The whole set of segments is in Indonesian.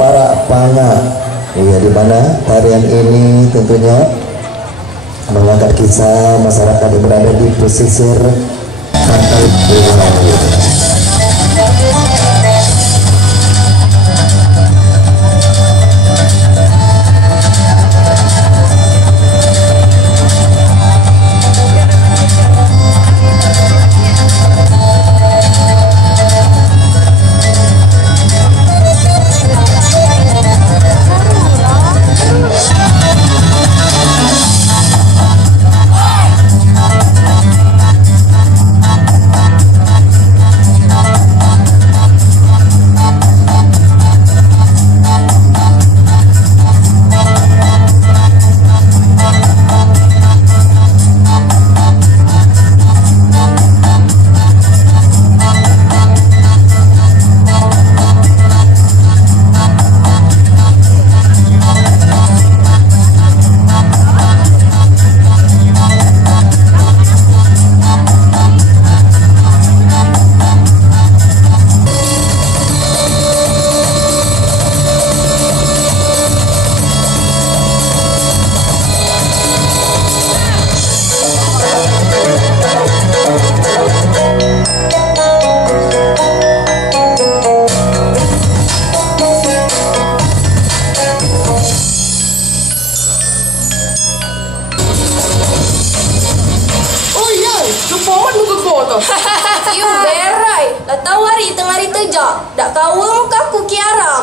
Para Panga, ya, di mana tarian ini tentunya mengangkat kisah masyarakat yang berada di pesisir pantai Pulau. Iu berai, dah tahu hari tengah hari teja, dak kawal muka ku Kiara.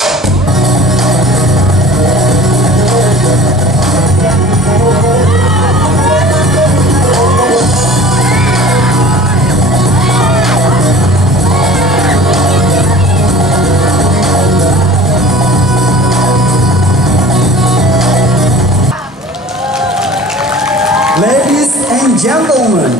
Ladies and gentlemen,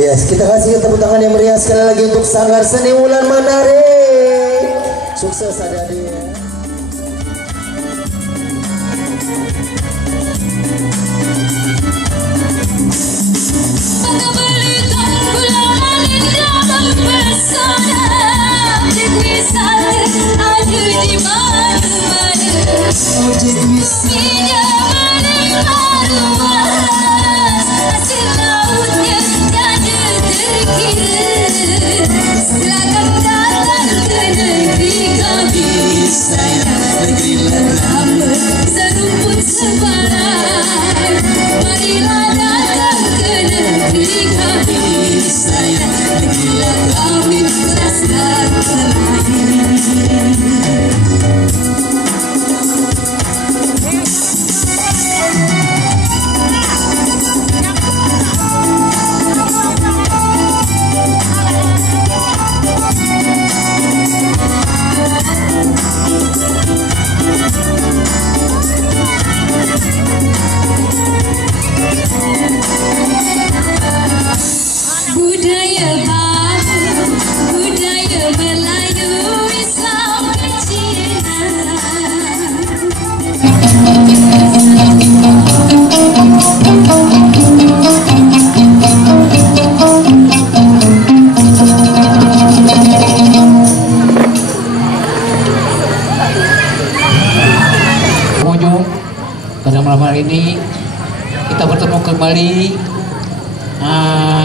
yes, kita kasih tepuk tangan yang meriah sekali lagi untuk Sanggar Seni Wulan Manare. Sukses adik-adik. marilah datang ke negeri kami sayang, bila kami sastra budaya baru, budaya Melayu, Islam dan Cina. Pengunjung, pada malam hari ini kita bertemu kembali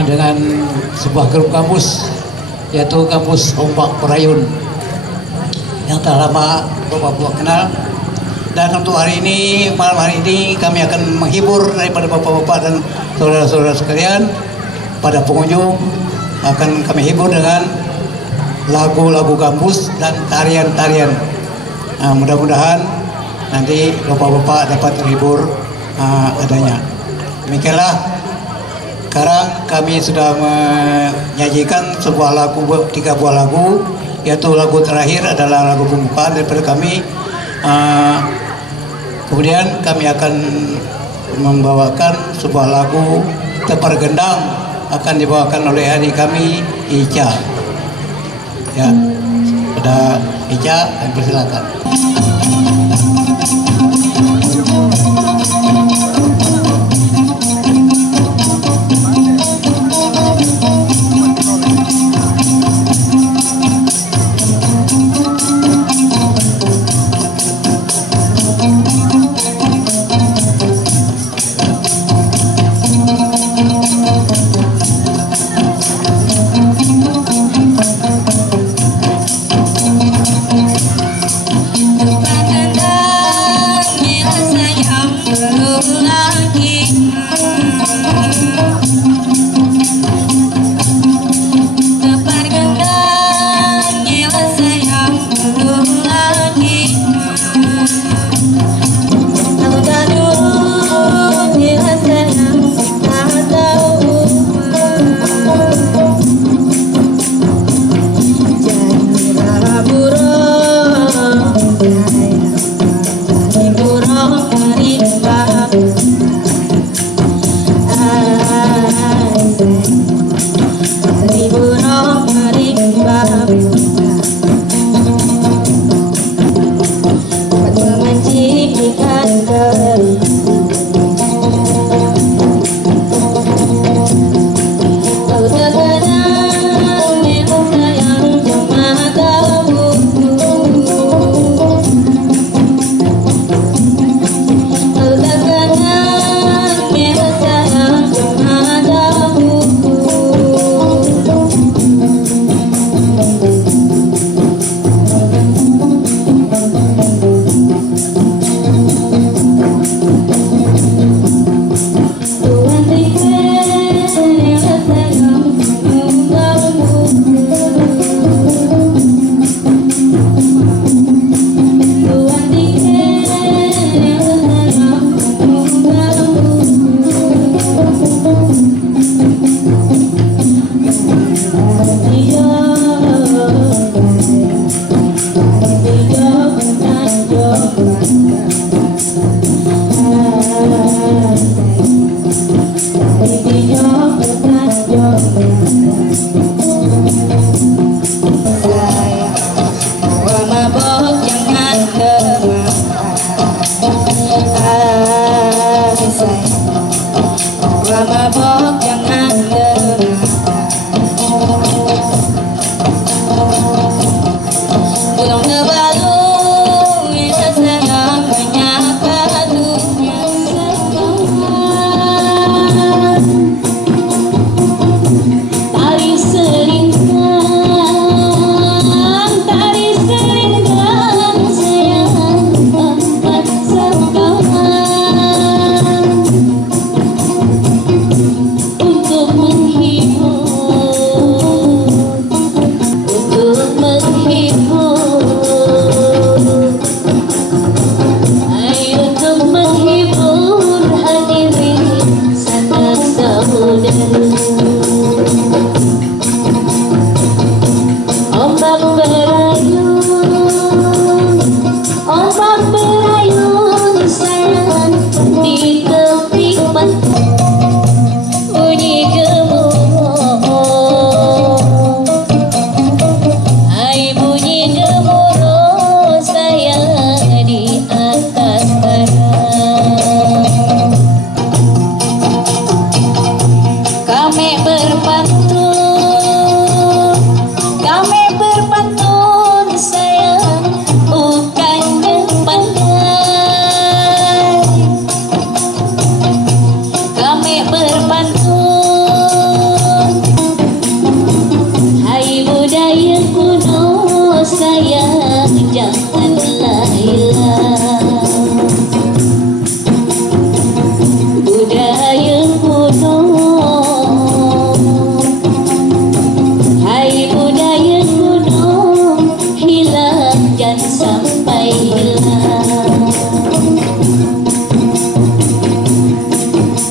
dengan sebuah grup kampus, yaitu kampus Ombak Perayun yang telah lama Bapak-Bapak kenal. Dan untuk hari ini, malam hari ini kami akan menghibur daripada Bapak-Bapak dan saudara-saudara sekalian. Pada pengunjung akan kami hibur dengan lagu-lagu kampus dan tarian-tarian. Mudah-mudahan nanti Bapak-Bapak dapat terhibur adanya. Demikianlah. Sekarang kami sudah menyajikan sebuah lagu, 3 buah lagu, yaitu lagu terakhir adalah lagu pembukaan daripada kami. Kemudian kami akan membawakan sebuah lagu Tepar Gendang, akan dibawakan oleh adik kami Ica. Ya, pada Ica, persilakan.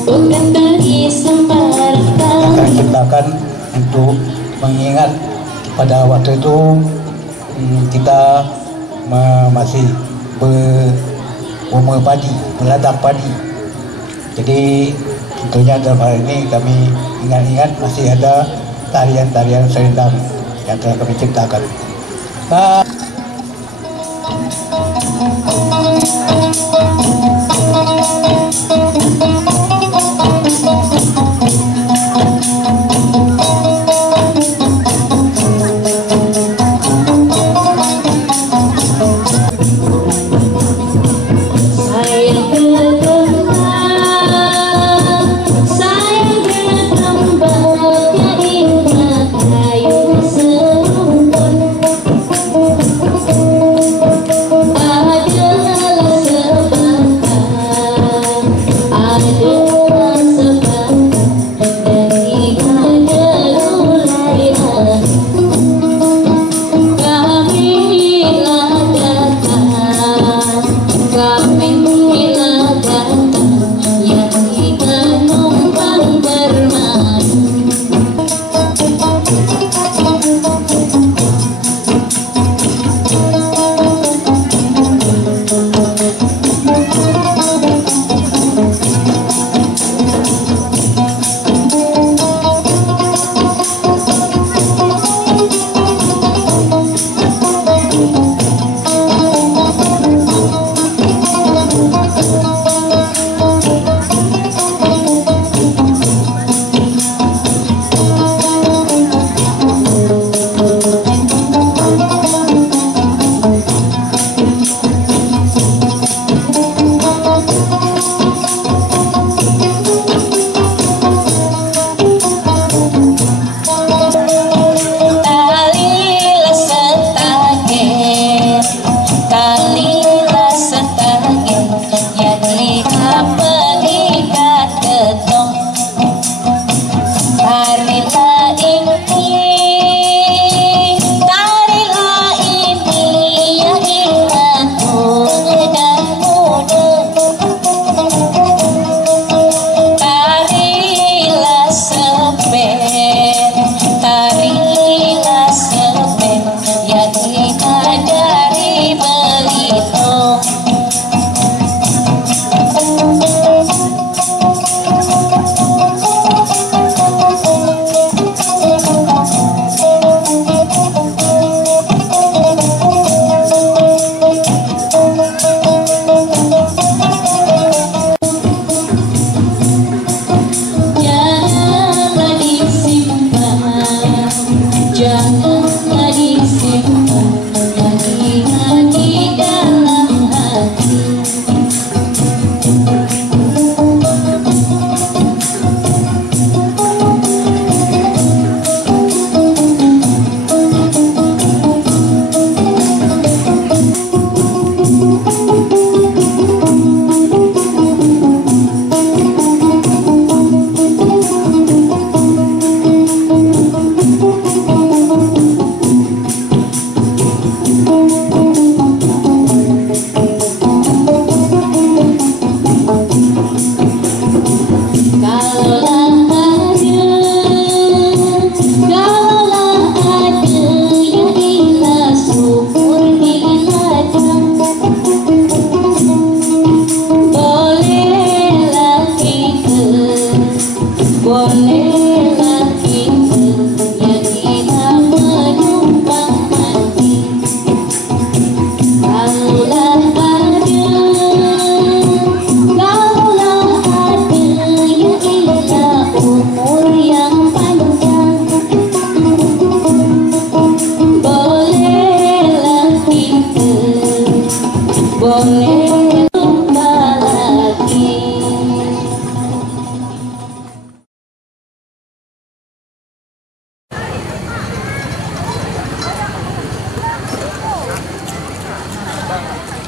bukan dari sembarang akan ciptakan untuk mengingat pada waktu itu kita masih berumur padi, meladak padi. Jadi tentunya dalam hal ini kami ingat-ingat masih ada tarian-tarian selendang yang telah kami ciptakan.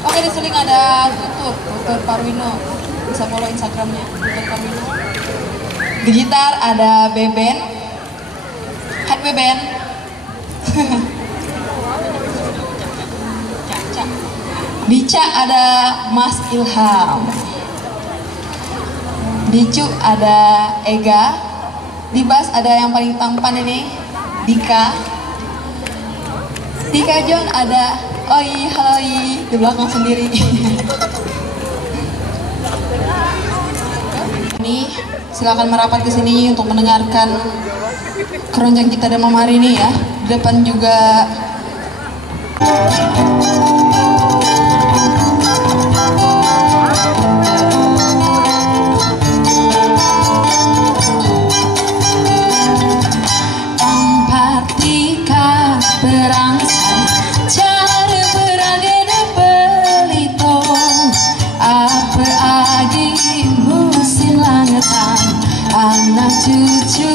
Oke, di seling ada Tutur Parwino. Bisa follow Instagramnya Tutur Parwino. Di gitar ada Beben. Hai Beben. Di Ca ada Mas Ilham. Di cu ada Ega. Di bass ada yang paling tampan ini, Dika. Di kajon ada Oi, halo Oi, di belakang sendiri. Ini silakan merapat ke sini untuk mendengarkan keroncong kita demam hari ini ya. Di depan juga Ampartika berangsai cara beragena pelito apa agi musim langetan anak cucu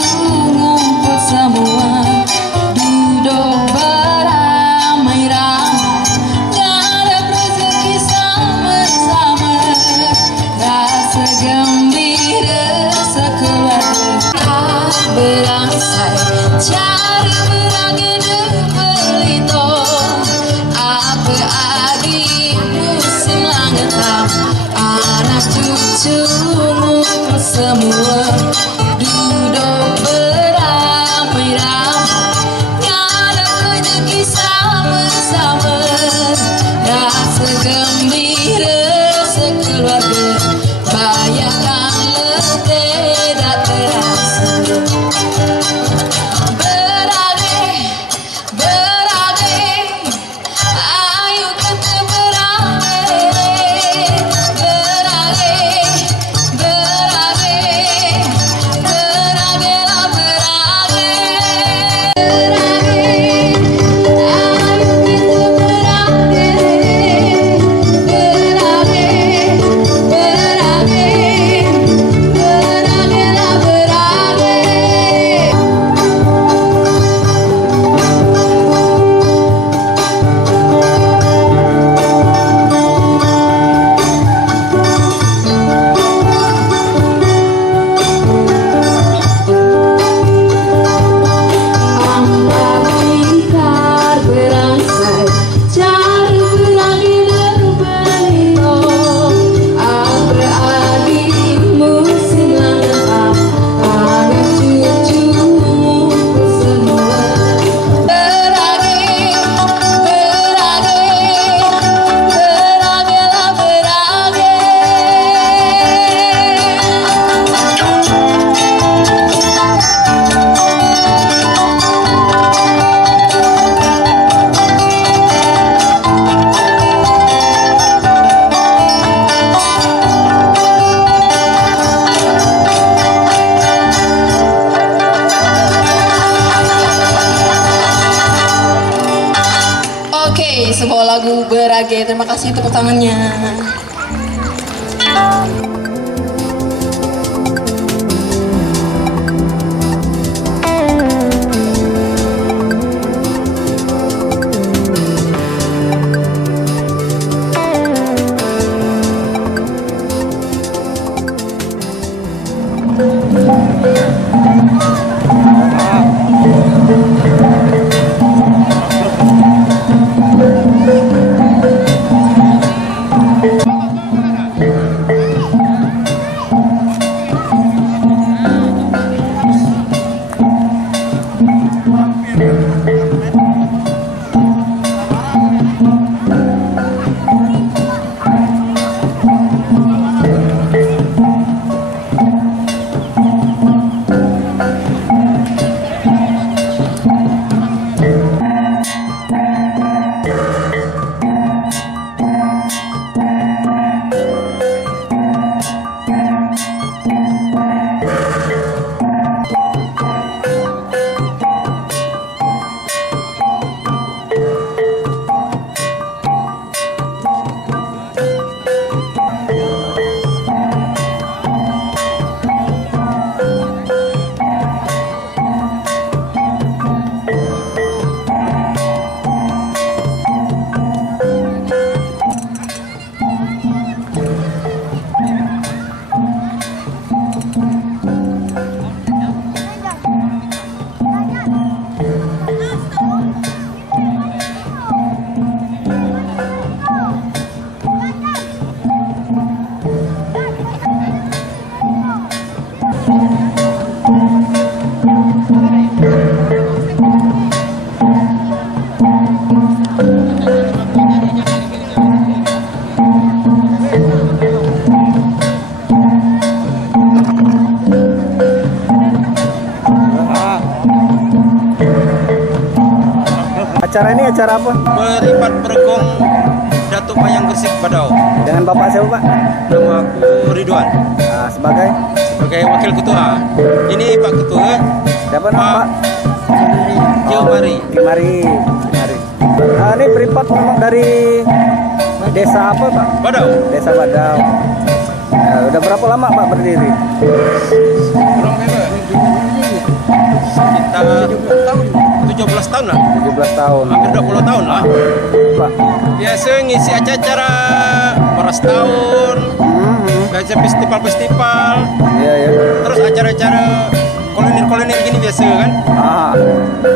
ngumpul semua duduk beramai-ramai ngarep rezeki sama-sama rasa gembira sekeluarga berangsai cara beragena pelito apa agi musim langetan anak cucu ngumpul semua duduk beramai-ramai ngarep rezeki sama-sama rasa gembira sekeluarga bayangkan letih tak terasa berage ayo kita berage beragelah berage ayo kita beragelah berage. Ampartikar berangsai cara beragena pelito apa agi musim langetan anak cucu ngumpul semua beragelah berage. Oke, sebuah lagu berage. Terima kasih tepuk tangannya. Acara ini acara apa? Beripat Bergong Datuk Mayang Gresik Badau. Dengan Bapak siapa, Pak? Nama aku Ridwan. Nah, sebagai Sebagai wakil ketua. Ini Pak Ketua. siapa nama Pak? Mari. Mari. Nah, ini Beripat memang dari desa apa, Pak? Badau. Desa Badau. Ya, udah berapa lama Pak berdiri? Kurang berapa? Sekitar 17 tahun lah. 17 tahun. Hampir 20 tahun lah. Pak. Biasa ngisi acara meras tahun. Biasa festival-festival. Iya, ya. Terus acara-acara kolonel gini biasa kan. Ah.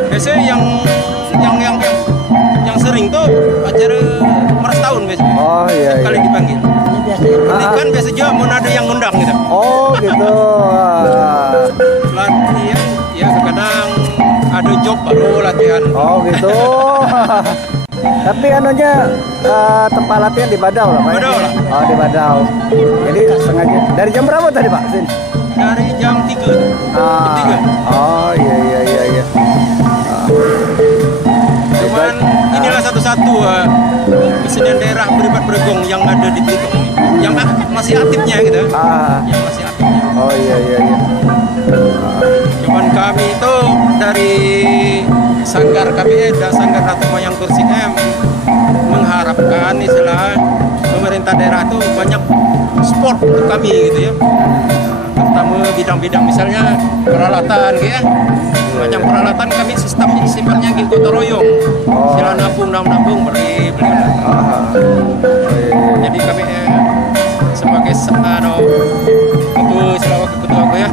Biasa yang sering tuh acara meras tahun biasa. Oh, iya, Kali iya. dipanggil. Ini kan biasa juga mau ada yang ngundang gitu. Oh, gitu. Latihan, ya kadang ada job baru latihan. Oh, gitu. Tapi anunya tempat latihan di Badau lah, Pak. Badau lah. Oh, di Badau. Jadi sengaja dari jam berapa tadi, Pak? Sini. Dari jam 3. Jam 3. Oh, iya. Cuman inilah satu-satu kesenian daerah Beripat Bergong yang ada di Belitung ini. Yang masih aktifnya gitu. Yang masih aktifnya. Oh, iya. Cuman kami itu dari Sanggar KBE dan Sanggar Datuk Mayang Gresik mengharapkan istilah pemerintah daerah itu banyak sport untuk kami gitu ya. Terutama bidang-bidang misalnya peralatan gitu ya. Macam peralatan kami sistemnya sifatnya gotong royong. Sila nabung beri. Jadi kami sebagai ketua aku ya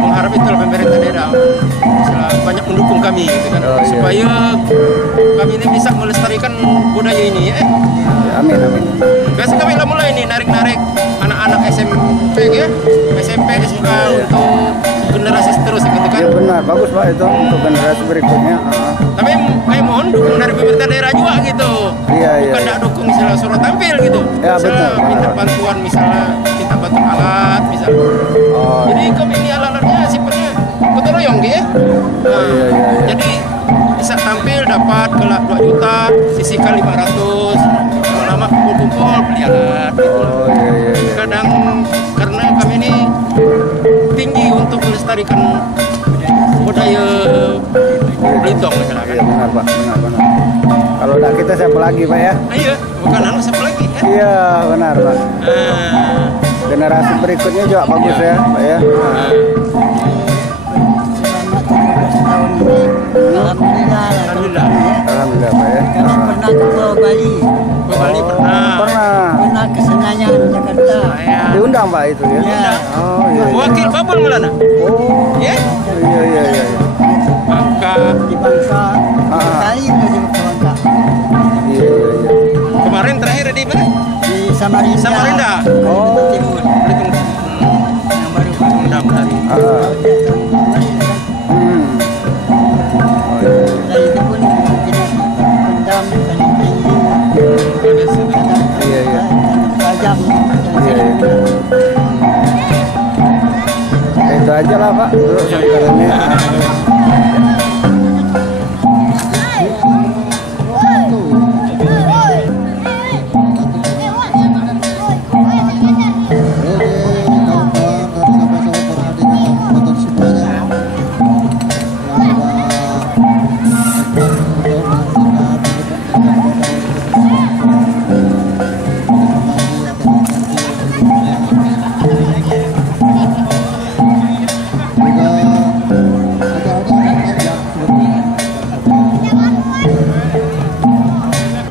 mengharap itu pemerintah daerah banyak mendukung kami gitu kan, supaya kami ini bisa melestarikan budaya ini ya. Amin. Biasa kami lah mulai ini narik anak-anak SMP ya, SMP SMA untuk generasi terus gitu kan. Ya benar, bagus Pak itu untuk generasi berikutnya. Tapi kami mohon dukung dari pemerintah daerah juga gitu. Iya. Bukan tidak dukung misalnya suruh tampil gitu. Ya, Misalnya betul. minta bantuan misalnya kita bantu alat misalnya. Oh. Jadi kami ini alat-alatnya sifatnya gotong royong gitu ya. Nah, Iya. jadi bisa tampil dapat kelak 2 juta, sisihkan 500. Lama kumpul beli alat gitu. Oh, iya. Kadang karena kami ini tinggi untuk melestarikan budaya Belitung misalnya kan. Iya benar Pak, benar. Kalau enggak kita siapa lagi Pak ya? Iya, bukan anu siapa lagi kan? Iya benar Pak. Generasi berikutnya juga bagus ya Pak ya. Alhamdulillah. Alhamdulillah Pak ya. Pernah ke Pulau Bali, Ke Bali pernah. Pernah ke Senayan, Jakarta. Saya diundang Pak itu ya? Ya. Oh iya. wakil Babul Melana. Oh Ya. iya. Maka Di Bangka, kali udah di Bangka. Iya. kemarin terakhir di mana? Di Samarinda. Samarinda. Oh. Timur. Belitung. Yang baru Undang dari. dari itu pun pendam paling tinggi. Iya. Tajam. Iya. Itu aja lah Pak. Dulu sekarangnya.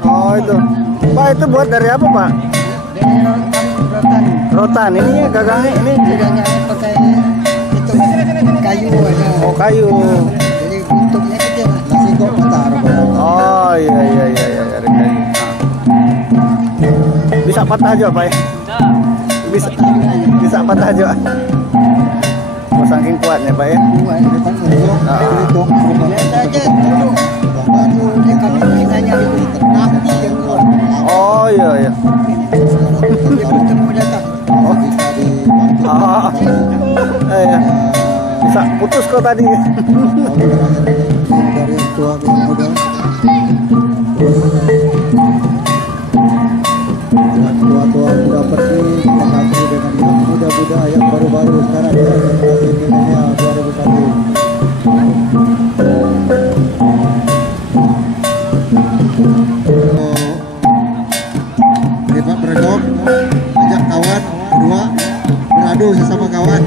Oh itu. Pak itu buat dari apa Pak? Rotan. Ini ya gagangnya ini. Gagangnya pakai itu kayu ada. Oh kayu. Jadi bentuknya kecil. Nasi kok taruh. Oh iya dari kayu. Bisa patah aja Pak ya? Bisa patah aja. Oh, saking kuatnya Pak ya? Biasa aja duduk. Dia kami nanya itu nanti yang keluar. Oh iya. Dia bertemu datang. Oh. Iya. Bisa putus kok tadi. Dari tua ke muda. bagus. Yang tua-tua sudah pergi, kita ganti dengan yang muda-muda yang baru-baru sekarang ya, generasi milenial 2001. Privat beredok, ajak kawan berdua beradu sesama kawan.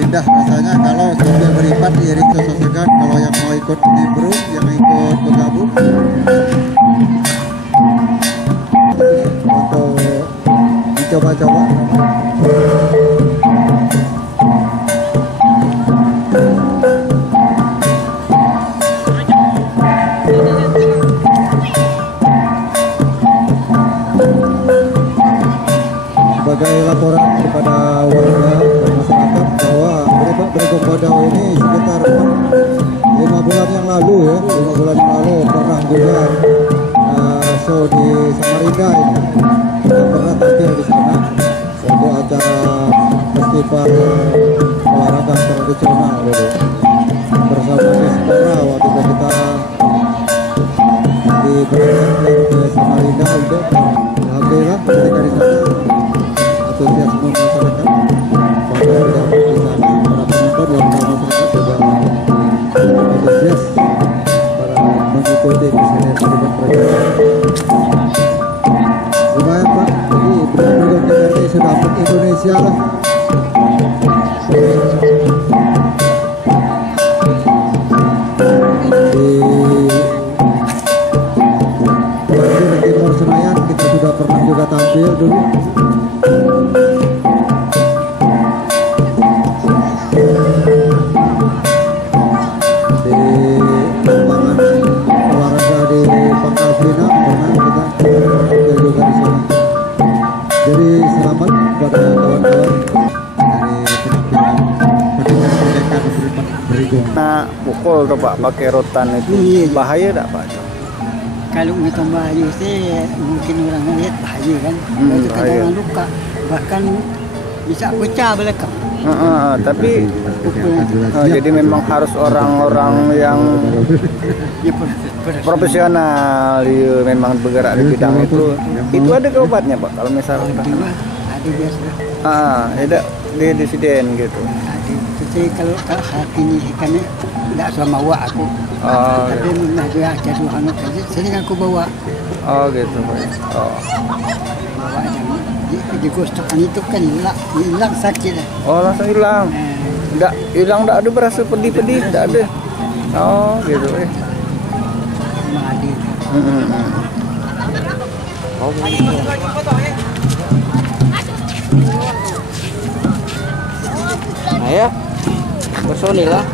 Indah rasanya kalau sambil beripat diiring sesakan. Kalau yang mau ikut nimbrung, yang ikut bergabung untuk dicoba-coba. Sebagai laporan kepada warga dan masyarakat bahwa Bregong Badau ini sekitar 5 bulan yang lalu ya, 5 bulan yang lalu pernah juga show di Samarinda ini. Kita pernah tampil di sana untuk acara festival olahraga tradisional gitu. Bersama Dispora waktu itu kita di Samarinda itu. Alhamdulillah ketika di sana antusiasme masyarakat pada tidak di sana, para penonton warga masyarakat juga antusias para mengikuti kesenian terlibat mereka. Lumayan Pak, jadi Bregong DPRD sudah ke Indonesia lah. Di Timur Senayan kita sudah pernah juga tampil dulu. Jadi selamat kepada kawan-kawan dari penampilan pendidikan Bregong. Nah, pukul tuh Pak pakai rotan itu bahaya tak Pak? Kalau mereka bahaya sih mungkin orang lihat bahaya kan. Itu kadang luka, bahkan bisa pecah belakang. Tapi jadi memang harus orang-orang yang profesional, memang bergerak di bidang itu. Itu ada ke obatnya Pak kalau misalnya? Ada biasa. Ada di disiden gitu. Jadi kalau hati ini kan tidak sama bawa aku. Tapi mengajar jadi anak saja, sering aku bawa. Oh gitu Pak. Bawa di gostokan itu kan hilang sakit. Oh langsung hilang. Enggak hilang, enggak ada berasa pedih-pedih, enggak ada. Oh gitu Madi. Oh gitu. Ayo, personil lah.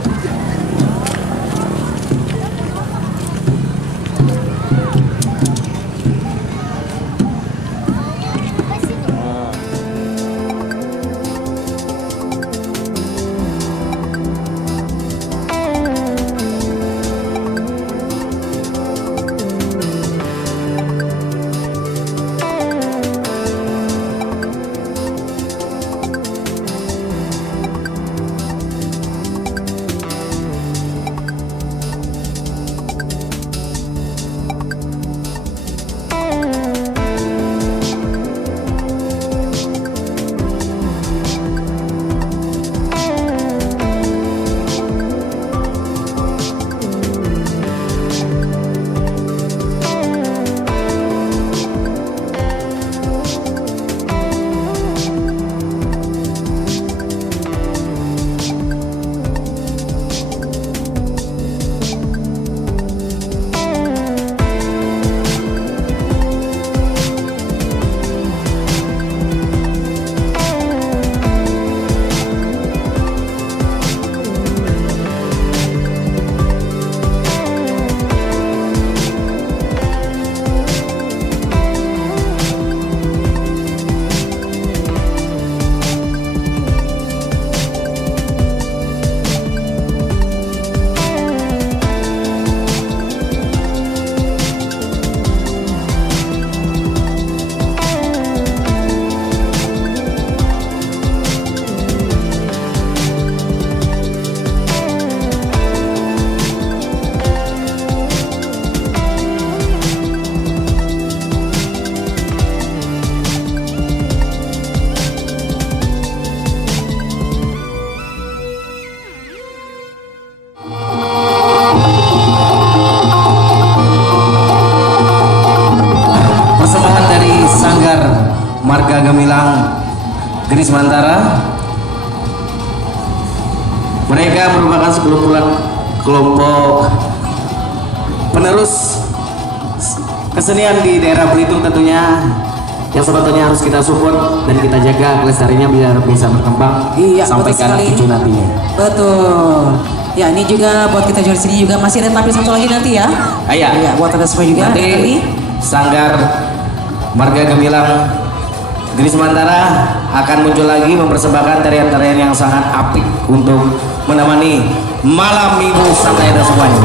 Marga Gemilang Genis Mantara. Mereka merupakan kelompok penerus kesenian di daerah Belitung tentunya, yang sebetulnya harus kita support dan kita jaga kelestariannya biar bisa berkembang sampai ke anak cucu nantinya. Betul. Ya, ini juga buat kita juara sini juga masih ada tampil satu lagi nanti ya. Iya. Buat kita semua juga nanti Sanggar Marga Gemilang Genis Mantara akan muncul lagi mempersembahkan tarian-tarian yang sangat apik untuk menemani malam minggu santai dan semuanya.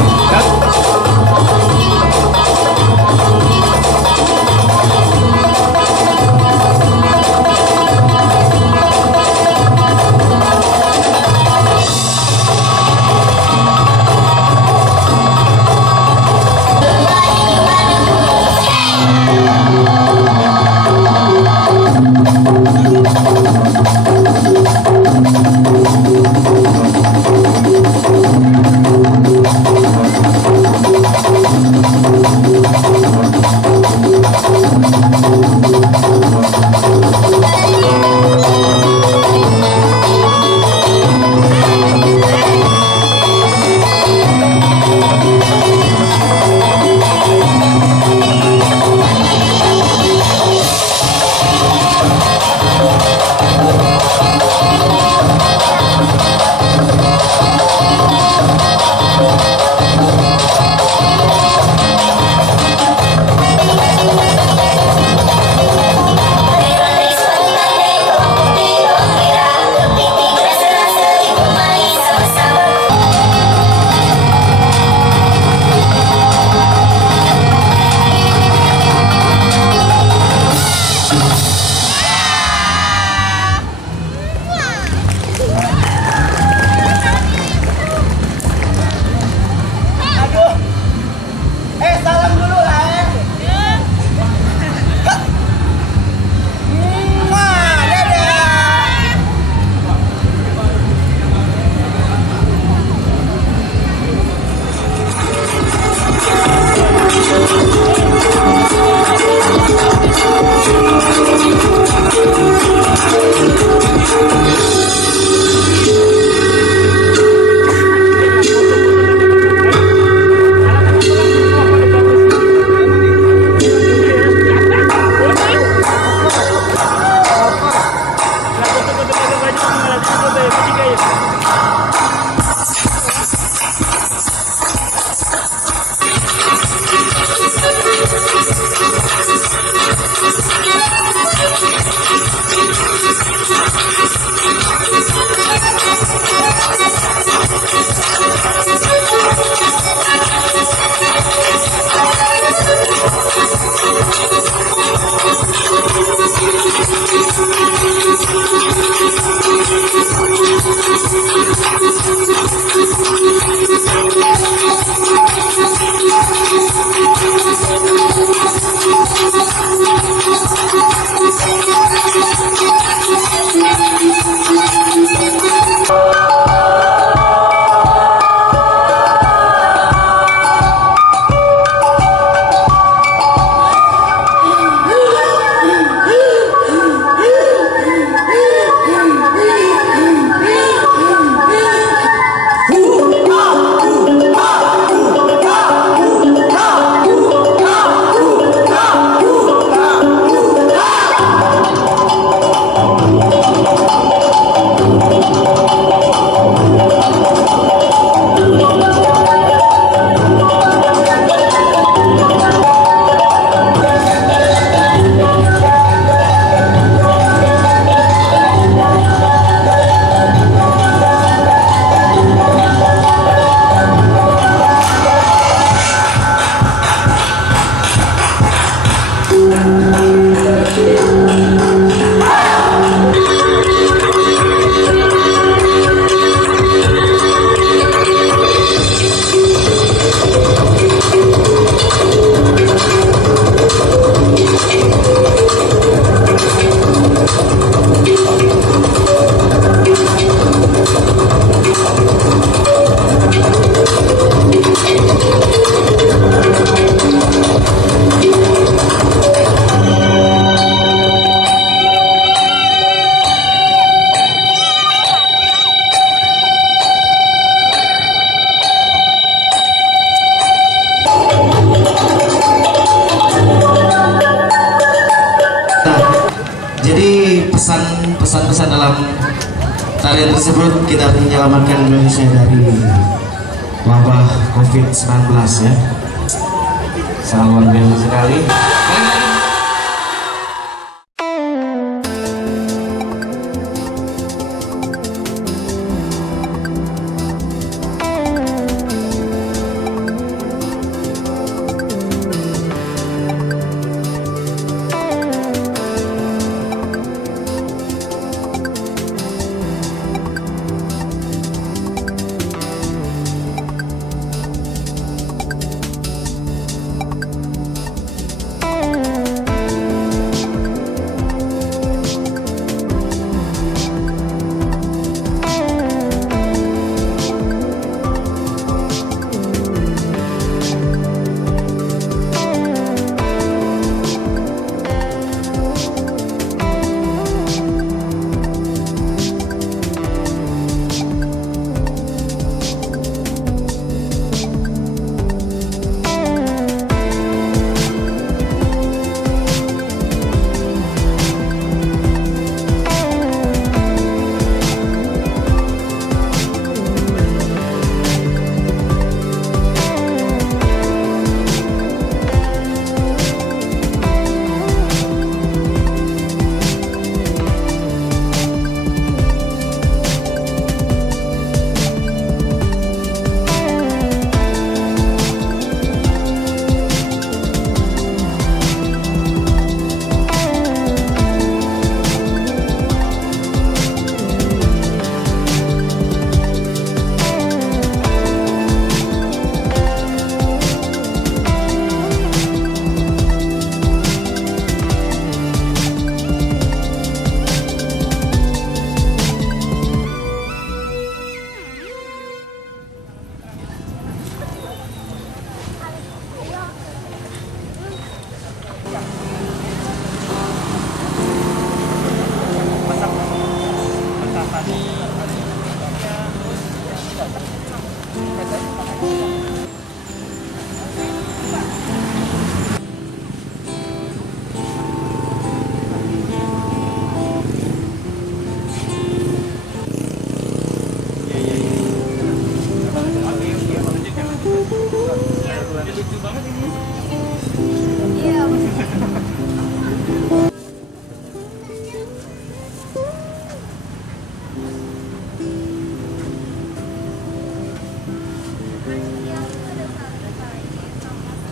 pesan-pesan dalam tarian tersebut, kita menyelamatkan Indonesia dari wabah COVID-19 ya. Sangat luar biasa sekali.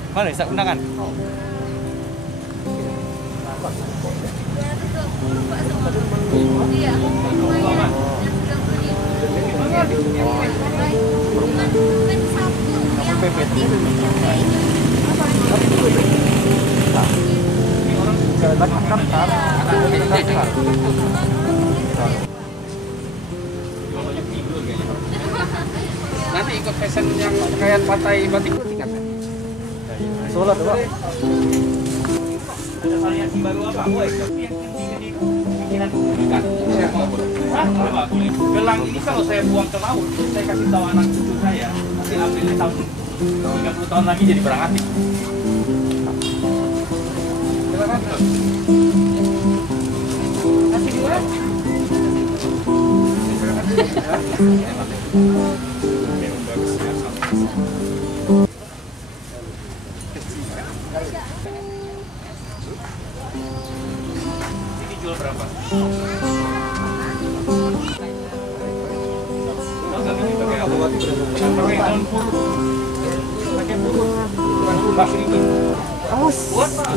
Mana bisa undangan? Nanti ikut fashion yang kayak pantai batik tingkat. Sholat Pak. Ada variasi baru apa? Gelang ini kalau saya buang ke laut, saya kasih tahu anak cucu saya, nanti ambilnya tahun 30 tahun lagi jadi barang antik. Kasih dua. Ini jual berapa? Pakai daun purut. Pakai purut. Bukan ini. Buat Pak.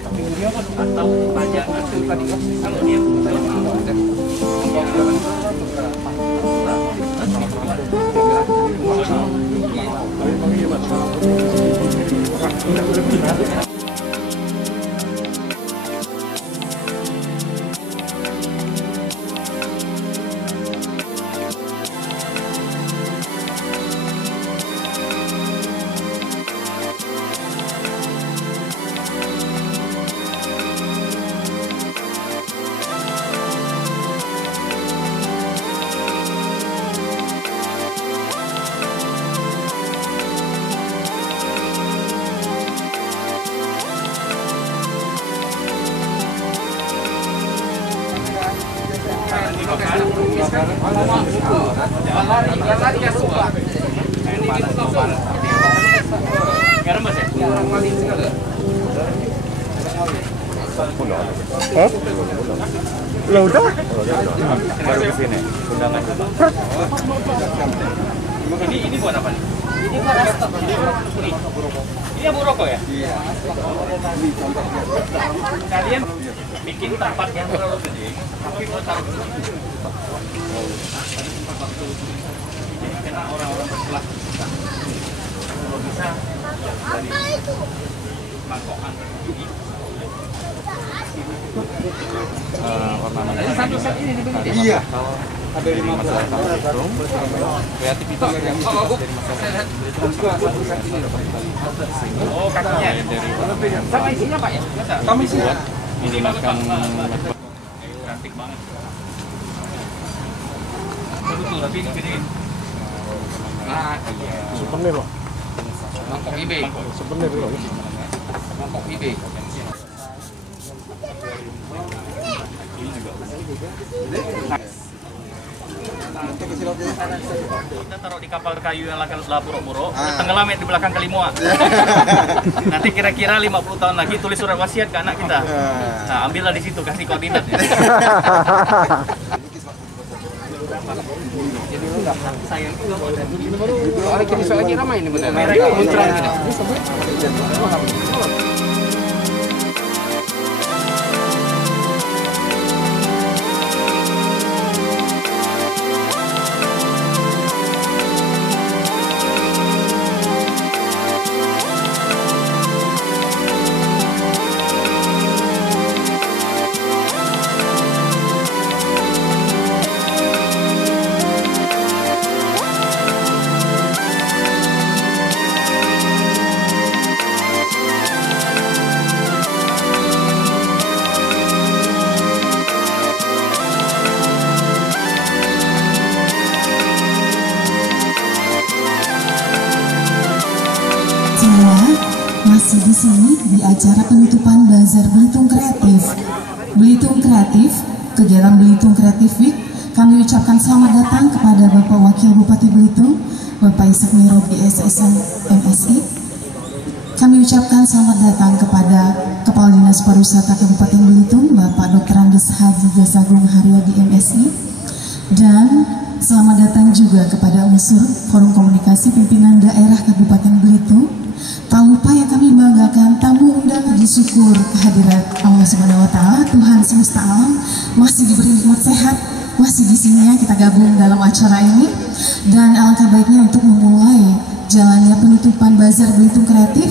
Tapi dia kan atau pajak hasil tadi kalau dia Lah udah. Baru kesini. Undangan. Ini buat apa nih? Ini buat stok. Ini yang rokok ya? Iya. Kalian bikin tempat yang terlalu gede. Tapi mau taruh karena orang-orang berkelas kalau bisa dari mangkokan ini satu-satu ini dibikin. Iya. Ada 5 kreativitas dari masyarakat. Oh, kakinya sama isinya Pak ya? Kami sih ini makan cantik banget. Betul, tapi ini gedein. Nah, iya. Souvenir loh. Mangkok IB. Souvenir loh. Mangkok IB. Kita taruh di kapal kayu yang akan Lapuro-Puro, tenggelam di belakang Kalimua. Nanti kira-kira 50 tahun lagi tulis surat wasiat ke anak kita. Nah, ambillah di situ, kasih koordinatnya. Sayang juga. Soalnya lagi ramai ini benar. Merah ini muncrat kita. Masih di sini di acara penutupan Bazar Belitung Kreatif. Belitung Kreatif, kegiatan Belitung Kreatif Week, kami ucapkan selamat datang kepada Bapak Wakil Bupati Belitung, Bapak Ishak Mirobi SSN MSI. Kami ucapkan selamat datang kepada Kepala Dinas Pariwisata Kabupaten Belitung, Bapak Dr. Andes Haji Gasagung Haryadi MSI. Dan selamat datang juga kepada unsur Forum Komunikasi Pimpinan Daerah Kabupaten Belitung. Tak lupa yang kami banggakan tamu undang puji syukur kehadirat Allah Subhanahu wa taala, Tuhan semesta alam, masih diberi nikmat sehat, masih di sini ya kita gabung dalam acara ini. Dan alangkah baiknya untuk memulai jalannya penutupan Bazar Belitung Kreatif,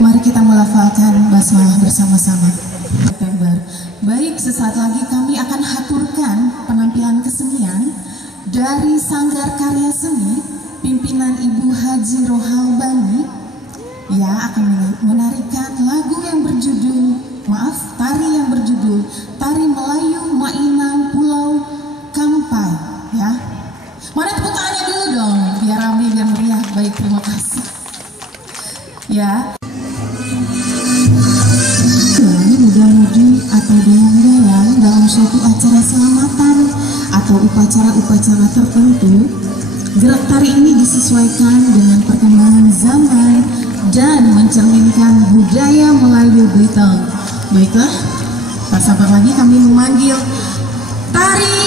mari kita melafalkan basmalah bersama-sama. Baik, sesaat lagi kami akan haturkan penampilan kesenian dari Sanggar Karya Seni pimpinan Ibu Haji Rohal Bani, ya, akan menarikan lagu yang berjudul, tari yang berjudul Tari Melayu Mainang Pulau Kampai, ya. Mana tepuk tangannya dulu dong, biar ramai, biar meriah. Baik, terima kasih. Ya. Muda-mudi atau dayang-dayang dalam suatu acara selamatan atau upacara-upacara tertentu, gerak tari ini disesuaikan dengan perkembangan zaman dan mencerminkan budaya Melayu Belitung. Baiklah, tak sabar lagi kami memanggil Tari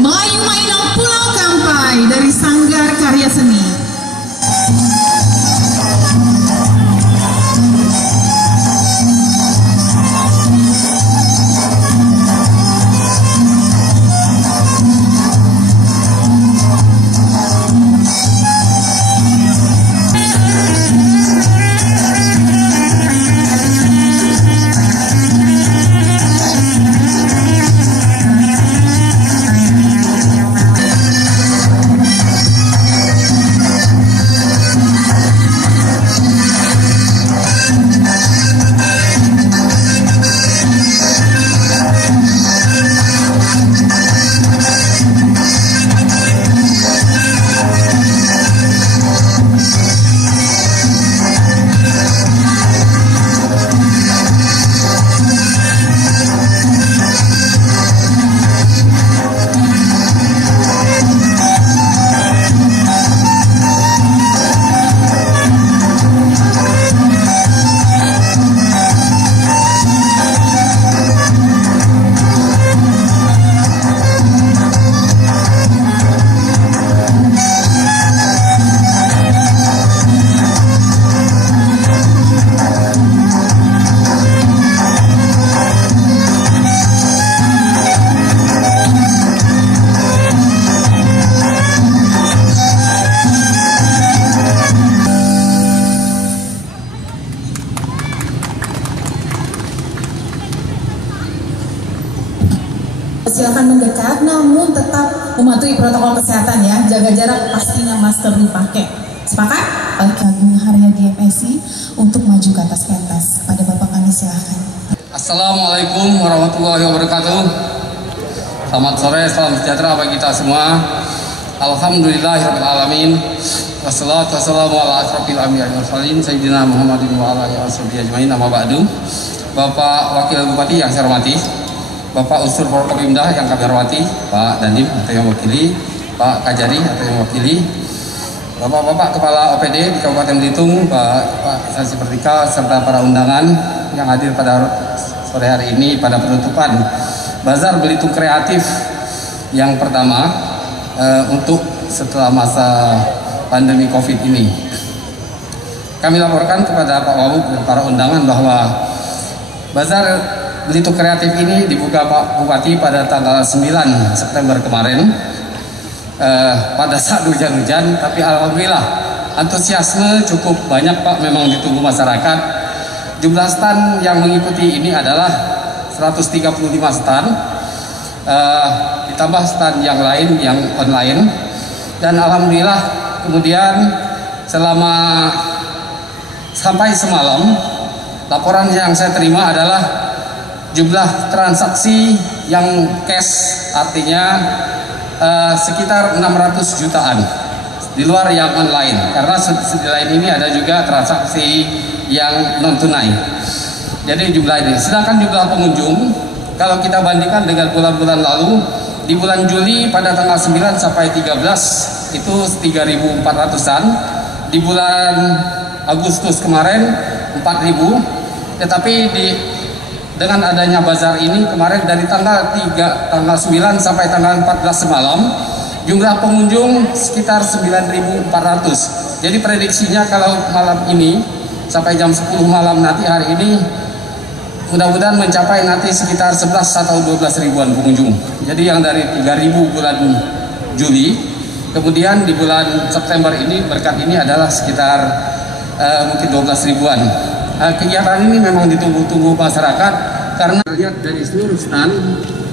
Melayu Mainang Pulau Kampai dari Sanggar Karya Seni. Silakan mendekat, namun tetap mematuhi protokol kesehatan ya. Jaga jarak, pastinya masker dipakai. Sepakat? Baik Agung Harya GMSI untuk maju ke atas pentas. Pada Bapak kami silakan. Assalamualaikum warahmatullahi wabarakatuh. Selamat sore, salam sejahtera bagi kita semua. Alhamdulillahirabbil alamin. Wassalatu wassalamu ala asrofil anbiya'i wal mursalin sayyidina Muhammadin wa ala alihi washabihi ajmain. Amma ba'du. Bapak Wakil Bupati yang saya hormati, Bapak Unsur Forkopimda yang kami hormati, Pak Dandim atau yang wakili, Pak Kajari atau yang wakili, Bapak-bapak Kepala OPD di Kabupaten Belitung, Pak Instansi Pertika, serta para undangan yang hadir pada sore hari ini pada penutupan Bazar Belitung Kreatif yang pertama untuk setelah masa pandemi COVID ini. Kami laporkan kepada Pak Wabub dan para undangan bahwa Bazar Belitung Kreatif ini dibuka Pak Bupati pada tanggal 9 September kemarin. Pada saat hujan-hujan, tapi alhamdulillah antusiasme cukup banyak Pak, memang ditunggu masyarakat. Jumlah stand yang mengikuti ini adalah 135 stand, ditambah stand yang lain yang online, dan alhamdulillah kemudian selama sampai semalam laporan yang saya terima adalah jumlah transaksi yang cash, artinya sekitar 600 jutaan di luar yang online, karena selain ini ada juga transaksi yang non tunai. Jadi jumlah ini, sedangkan jumlah pengunjung kalau kita bandingkan dengan bulan-bulan lalu, di bulan Juli pada tanggal 9 sampai 13 itu 3.400-an, di bulan Agustus kemarin 4.000, tetapi dengan adanya bazar ini kemarin dari tanggal 9 sampai tanggal 14 semalam, jumlah pengunjung sekitar 9.400. Jadi prediksinya kalau malam ini sampai jam 10 malam nanti hari ini mudah-mudahan mencapai nanti sekitar 11 atau 12 ribuan pengunjung. Jadi yang dari 3.000 bulan Juli, kemudian di bulan September ini berkat ini adalah sekitar mungkin 12 ribuan. Kegiatan ini memang ditunggu-tunggu masyarakat karena lihat dari seluruh stand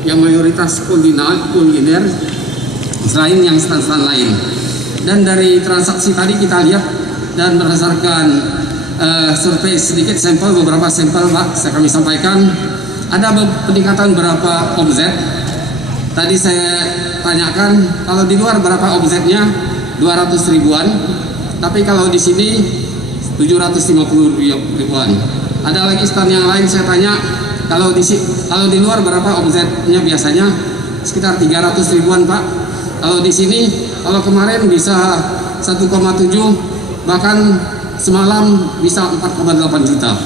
yang mayoritas kuliner selain yang stand-stand lain. Dan dari transaksi tadi kita lihat dan berdasarkan survei sedikit sampel, beberapa sampel Pak kami sampaikan, ada peningkatan berapa omset. Tadi saya tanyakan kalau di luar berapa omsetnya, 200 ribuan, tapi kalau di sini 750 ribuan. Ada lagi stand yang lain saya tanya, kalau di luar berapa omsetnya biasanya, sekitar 300 ribuan Pak. Kalau di sini, kalau kemarin bisa 1,7, bahkan semalam bisa 4,8 juta.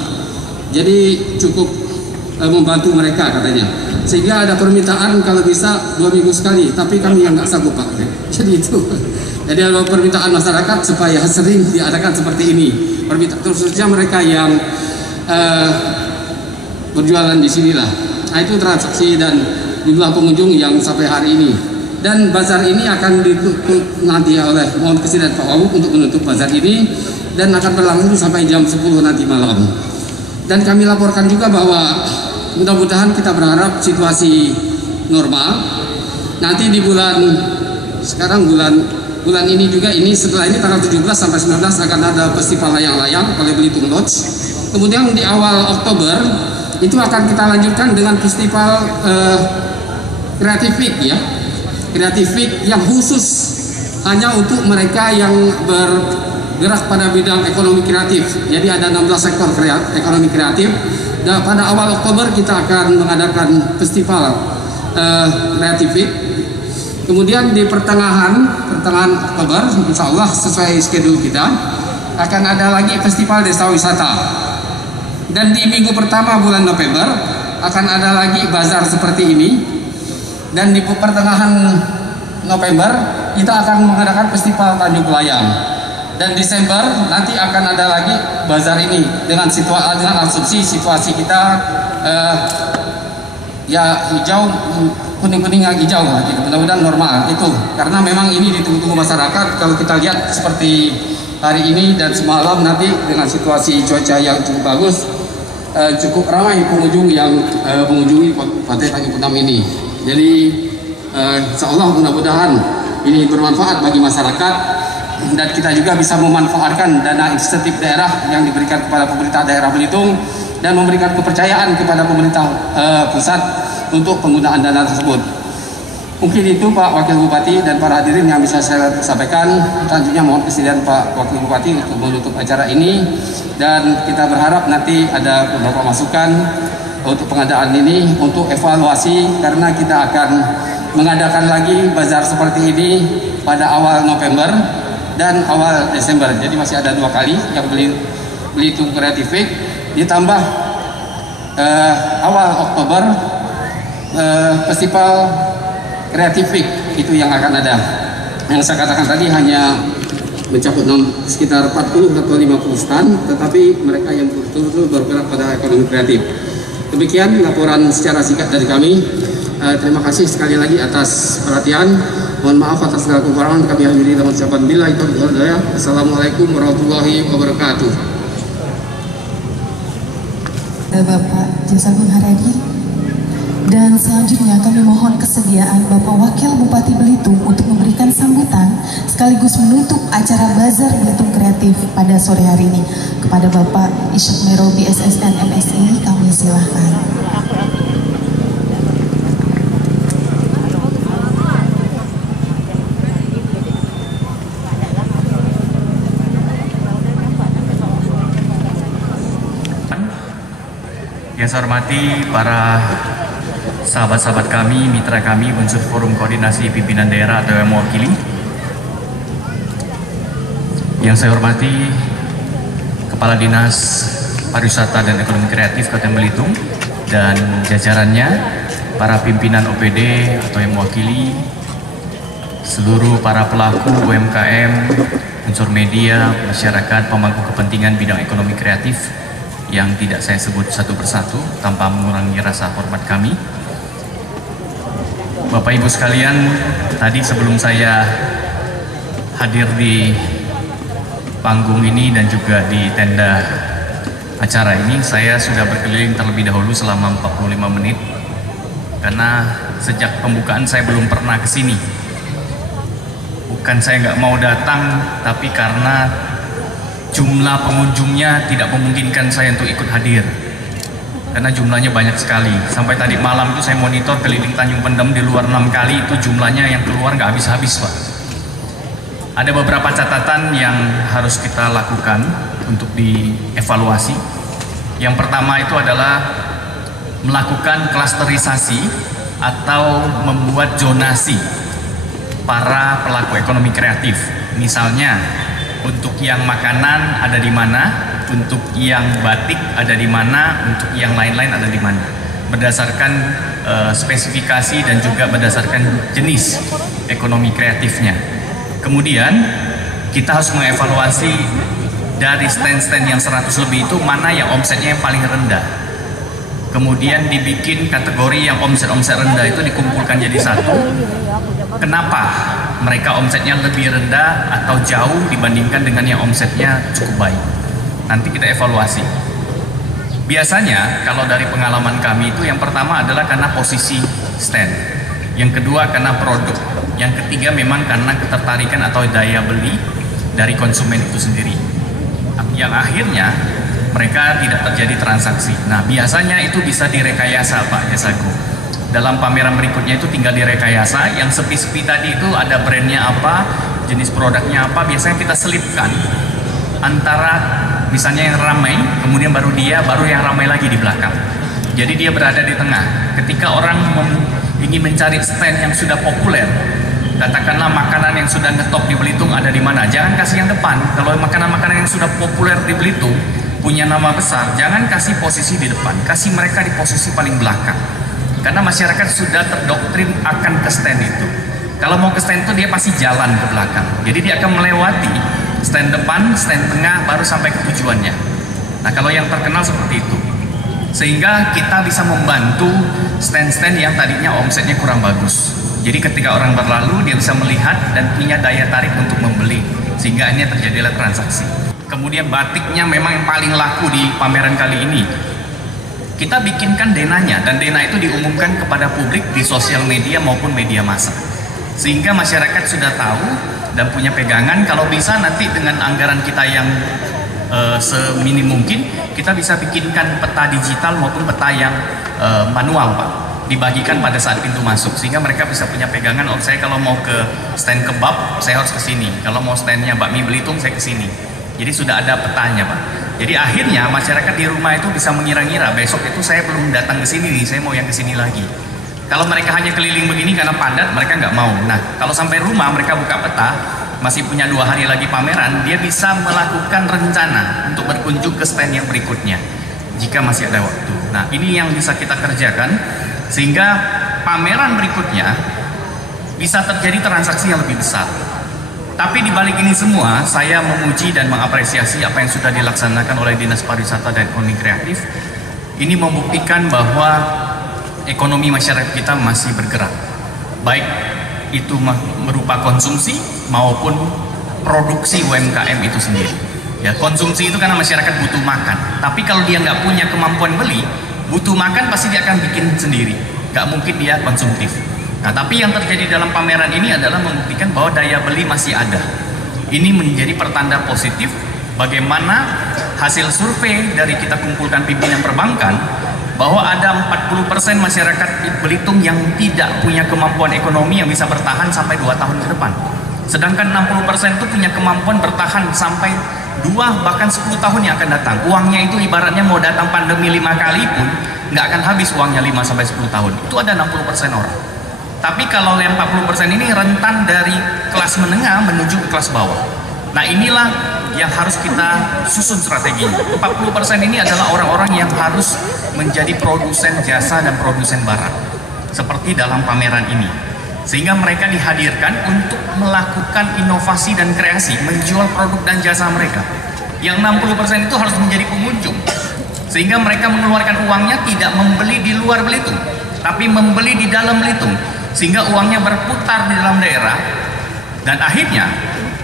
Jadi cukup membantu mereka katanya. Sehingga ada permintaan kalau bisa 2 minggu sekali, tapi kami yang nggak sanggup Pak. Jadi itu. Jadi ada permintaan masyarakat supaya sering diadakan seperti ini. Permintaan khususnya mereka yang berjualan di sinilah. Nah, itu transaksi dan jumlah pengunjung yang sampai hari ini. Dan bazar ini akan ditutup nanti oleh mohon kesediaan Pak Wabub untuk menutup bazar ini dan akan berlangsung sampai jam 10 nanti malam. Dan kami laporkan juga bahwa mudah-mudahan kita berharap situasi normal. Nanti di bulan sekarang bulan ini juga, ini setelah ini tanggal 17 sampai 19 akan ada festival layang-layang oleh Belitung Lodge. Kemudian di awal Oktober itu akan kita lanjutkan dengan festival Creative Week ya. Creative Week yang khusus hanya untuk mereka yang bergerak pada bidang ekonomi kreatif. Jadi ada 16 sektor ekonomi kreatif. Dan pada awal Oktober kita akan mengadakan festival Creative Week. Kemudian di pertengahan Oktober, insya Allah sesuai schedule kita, akan ada lagi festival desa wisata. Dan di minggu pertama bulan November akan ada lagi bazar seperti ini. Dan di pertengahan November kita akan mengadakan festival Tanjung Layang. Dan Desember nanti akan ada lagi bazar ini dengan asumsi situasi kita ya hijau, kuning-kuning yang hijau gitu. Mudah-mudahan normal itu, karena memang ini ditunggu-tunggu masyarakat. Kalau kita lihat seperti hari ini dan semalam nanti dengan situasi cuaca yang cukup bagus, cukup ramai pengunjung yang mengunjungi Pantai Tanjung Pinang ini. Jadi insya Allah mudah-mudahan ini bermanfaat bagi masyarakat dan kita juga bisa memanfaatkan dana insentif daerah yang diberikan kepada pemerintah daerah Belitung dan memberikan kepercayaan kepada pemerintah pusat untuk penggunaan dana tersebut. Mungkin itu Pak Wakil Bupati dan para hadirin yang bisa saya sampaikan. Selanjutnya mohon kesediaan Pak Wakil Bupati untuk menutup acara ini, dan kita berharap nanti ada beberapa masukan untuk pengadaan ini untuk evaluasi, karena kita akan mengadakan lagi bazar seperti ini pada awal November dan awal Desember. Jadi masih ada 2 kali yang Belitung Creative Week, ditambah awal Oktober Festival Creative Week itu yang akan ada. Yang saya katakan tadi hanya mencakup sekitar 40 atau 50 stand, tetapi mereka yang betul-betul bergerak pada ekonomi kreatif. Demikian laporan secara singkat dari kami. Terima kasih sekali lagi atas perhatian. Mohon maaf atas segala kekurangan. Kami akhiri dengan ucapan billahi taufiq wal hidayah. Assalamualaikum warahmatullahi wabarakatuh. Bapak Jasagung Haradi. Dan selanjutnya kami mohon kesediaan Bapak Wakil Bupati Belitung untuk memberikan sambutan sekaligus menutup acara Bazar Belitung Kreatif pada sore hari ini. Kepada Bapak Ishak Merobi SSN MSI, kami silahkan. Yang saya hormati para sahabat-sahabat kami, mitra kami, unsur forum koordinasi pimpinan daerah atau yang mewakili. Yang saya hormati Kepala Dinas Pariwisata dan Ekonomi Kreatif Kabupaten Belitung dan jajarannya, para pimpinan OPD atau yang mewakili, seluruh para pelaku UMKM, unsur media, masyarakat, pemangku kepentingan bidang ekonomi kreatif yang tidak saya sebut satu persatu tanpa mengurangi rasa hormat kami. Bapak Ibu sekalian, tadi sebelum saya hadir di panggung ini dan juga di tenda acara ini, saya sudah berkeliling terlebih dahulu selama 45 menit karena sejak pembukaan saya belum pernah ke sini. Bukan saya nggak mau datang, tapi karena jumlah pengunjungnya tidak memungkinkan saya untuk ikut hadir karena jumlahnya banyak sekali. Sampai tadi malam itu saya monitor keliling Tanjung Pendem di luar 6 kali, itu jumlahnya yang keluar nggak habis-habis Pak. Ada beberapa catatan yang harus kita lakukan untuk dievaluasi. Yang pertama itu adalah melakukan klasterisasi atau membuat zonasi para pelaku ekonomi kreatif. Misalnya untuk yang makanan ada di mana, untuk yang batik ada di mana, untuk yang lain-lain ada di mana, berdasarkan spesifikasi dan juga berdasarkan jenis ekonomi kreatifnya. Kemudian kita harus mengevaluasi dari stand-stand yang 100 lebih itu mana yang omsetnya yang paling rendah. Kemudian dibikin kategori yang omset-omset rendah itu dikumpulkan jadi satu. Kenapa mereka omsetnya lebih rendah atau jauh dibandingkan dengan yang omsetnya cukup baik? Nanti kita evaluasi. Biasanya kalau dari pengalaman kami itu yang pertama adalah karena posisi stand, yang kedua karena produk, yang ketiga memang karena ketertarikan atau daya beli dari konsumen itu sendiri, yang akhirnya mereka tidak terjadi transaksi. Nah biasanya itu bisa direkayasa Pak Jasagung. Dalam pameran berikutnya itu tinggal direkayasa, yang sepi-sepi tadi itu ada brandnya apa, jenis produknya apa, biasanya kita selipkan antara misalnya yang ramai, kemudian baru yang ramai lagi di belakang. Jadi dia berada di tengah. Ketika orang ingin mencari stand yang sudah populer, katakanlah makanan yang sudah ngetop di Belitung ada di mana, jangan kasih yang depan. Kalau makanan-makanan yang sudah populer di Belitung punya nama besar, jangan kasih posisi di depan, kasih mereka di posisi paling belakang. Karena masyarakat sudah terdoktrin akan ke stand itu. Kalau mau ke stand itu dia pasti jalan ke belakang. Jadi dia akan melewati stand depan, stand tengah, baru sampai ke tujuannya. Nah kalau yang terkenal seperti itu, sehingga kita bisa membantu stand-stand yang tadinya omsetnya kurang bagus. Jadi ketika orang berlalu dia bisa melihat dan punya daya tarik untuk membeli, sehingga ini terjadilah transaksi. Kemudian batiknya memang yang paling laku di pameran kali ini. kita bikinkan denanya, dan dena itu diumumkan kepada publik di sosial media maupun media massa, sehingga masyarakat sudah tahu dan punya pegangan. Kalau bisa nanti dengan anggaran kita yang seminim mungkin, kita bisa bikinkan peta digital maupun peta yang manual, Pak, dibagikan pada saat pintu masuk, sehingga mereka bisa punya pegangan. Oh, saya kalau mau ke stand kebab saya harus ke sini, kalau mau standnya bakmi Belitung saya ke sini. Jadi sudah ada petanya, Pak. Jadi akhirnya masyarakat di rumah itu bisa mengira-ngira, besok itu saya belum datang ke sini nih, saya mau yang ke sini lagi. Kalau mereka hanya keliling begini karena padat, mereka nggak mau. Nah, kalau sampai rumah mereka buka peta, masih punya 2 hari lagi pameran, dia bisa melakukan rencana untuk berkunjung ke stand yang berikutnya jika masih ada waktu. Nah, ini yang bisa kita kerjakan sehingga pameran berikutnya bisa terjadi transaksi yang lebih besar. Tapi di balik ini semua, saya memuji dan mengapresiasi apa yang sudah dilaksanakan oleh Dinas Pariwisata dan Ekonomi Kreatif. Ini membuktikan bahwa ekonomi masyarakat kita masih bergerak, baik itu berupa konsumsi maupun produksi UMKM itu sendiri. Ya, konsumsi itu karena masyarakat butuh makan. Tapi kalau dia nggak punya kemampuan beli, butuh makan pasti dia akan bikin sendiri. Nggak mungkin dia konsumtif. Nah, tapi yang terjadi dalam pameran ini adalah membuktikan bahwa daya beli masih ada. Ini menjadi pertanda positif bagaimana hasil survei dari kita kumpulkan pimpinan perbankan, bahwa ada 40% masyarakat Belitung yang tidak punya kemampuan ekonomi yang bisa bertahan sampai 2 tahun ke depan. Sedangkan 60% itu punya kemampuan bertahan sampai 2 bahkan 10 tahun yang akan datang. Uangnya itu ibaratnya mau datang pandemi 5 kali pun nggak akan habis uangnya 5 sampai 10 tahun. Itu ada 60% orang. Tapi kalau yang 40% ini rentan dari kelas menengah menuju ke kelas bawah. Nah, inilah yang harus kita susun strateginya. 40% ini adalah orang-orang yang harus menjadi produsen jasa dan produsen barang, seperti dalam pameran ini, sehingga mereka dihadirkan untuk melakukan inovasi dan kreasi, menjual produk dan jasa mereka. Yang 60% itu harus menjadi pengunjung, sehingga mereka mengeluarkan uangnya tidak membeli di luar Belitung, tapi membeli di dalam Belitung, sehingga uangnya berputar di dalam daerah. Dan akhirnya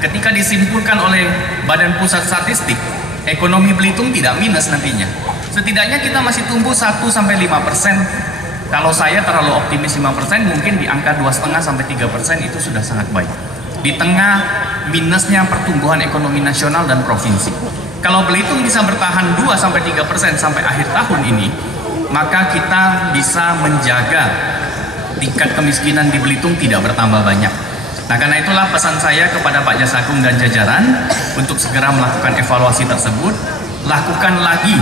ketika disimpulkan oleh Badan Pusat Statistik, ekonomi Belitung tidak minus nantinya. Setidaknya kita masih tumbuh 1-5%. Kalau saya terlalu optimis 5%, mungkin di angka 2,5 sampai 3% itu sudah sangat baik. Di tengah minusnya pertumbuhan ekonomi nasional dan provinsi. Kalau Belitung bisa bertahan 2-3% sampai akhir tahun ini, maka kita bisa menjaga tingkat kemiskinan di Belitung tidak bertambah banyak. Nah, karena itulah pesan saya kepada Pak Jaksagung dan jajaran untuk segera melakukan evaluasi tersebut. Lakukan lagi,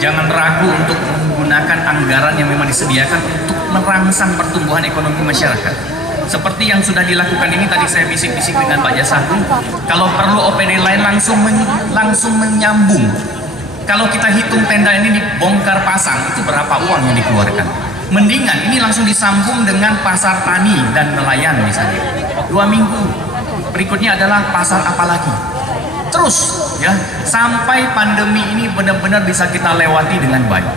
jangan ragu untuk menggunakan anggaran yang memang disediakan untuk merangsang pertumbuhan ekonomi masyarakat. Seperti yang sudah dilakukan ini, tadi saya bisik-bisik dengan Pak Jaksagung, kalau perlu OPD lain langsung menyambung. Kalau kita hitung tenda ini dibongkar pasang, itu berapa uang yang dikeluarkan? Mendingan ini langsung disambung dengan pasar tani dan nelayan misalnya. 2 minggu berikutnya adalah pasar apa lagi? Terus ya, sampai pandemi ini benar-benar bisa kita lewati dengan baik.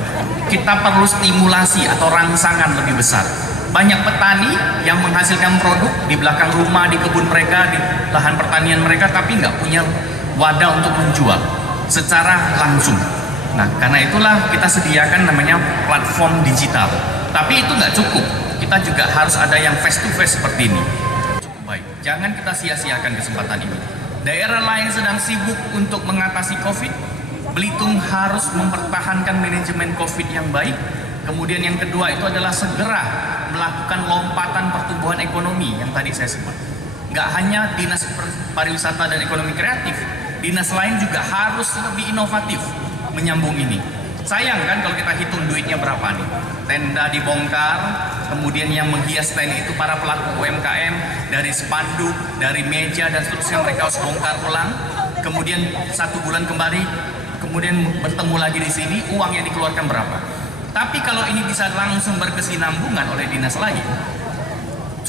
Kita perlu stimulasi atau rangsangan lebih besar. Banyak petani yang menghasilkan produk di belakang rumah, di kebun mereka, di lahan pertanian mereka, tapi nggak punya wadah untuk menjual secara langsung. Nah, karena itulah kita sediakan namanya platform digital. Tapi itu nggak cukup, kita juga harus ada yang face to face seperti ini. Cukup baik, jangan kita sia-siakan kesempatan ini. Daerah lain sedang sibuk untuk mengatasi COVID, Belitung harus mempertahankan manajemen COVID yang baik. Kemudian yang kedua itu adalah segera melakukan lompatan pertumbuhan ekonomi yang tadi saya sebut. Nggak hanya Dinas Pariwisata dan Ekonomi Kreatif, dinas lain juga harus lebih inovatif menyambung ini. Sayang kan kalau kita hitung duitnya berapa nih. Tenda dibongkar, kemudian yang menghias tenda itu para pelaku UMKM, dari spanduk, dari meja dan seterusnya mereka harus bongkar ulang. Kemudian 1 bulan kembali, kemudian bertemu lagi di sini, uang yang dikeluarkan berapa. Tapi kalau ini bisa langsung berkesinambungan oleh dinas lain,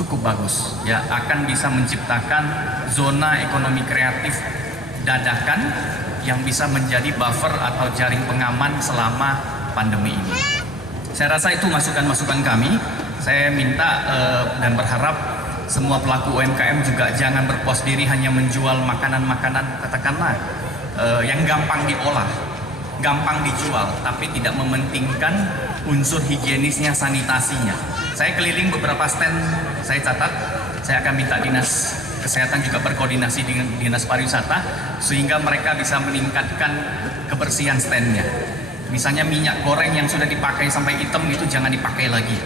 cukup bagus. Ya, akan bisa menciptakan zona ekonomi kreatif dadakan yang bisa menjadi buffer atau jaring pengaman selama pandemi ini. Saya rasa itu masukan-masukan kami. Saya minta dan berharap semua pelaku UMKM juga jangan berpuas diri hanya menjual makanan-makanan katakanlah yang gampang diolah. gampang dijual, tapi tidak mementingkan unsur higienisnya, sanitasinya. Saya keliling beberapa stand, saya catat, saya akan minta dinas kesehatan juga berkoordinasi dengan dinas pariwisata sehingga mereka bisa meningkatkan kebersihan standnya. Misalnya minyak goreng yang sudah dipakai sampai hitam itu jangan dipakai lagi.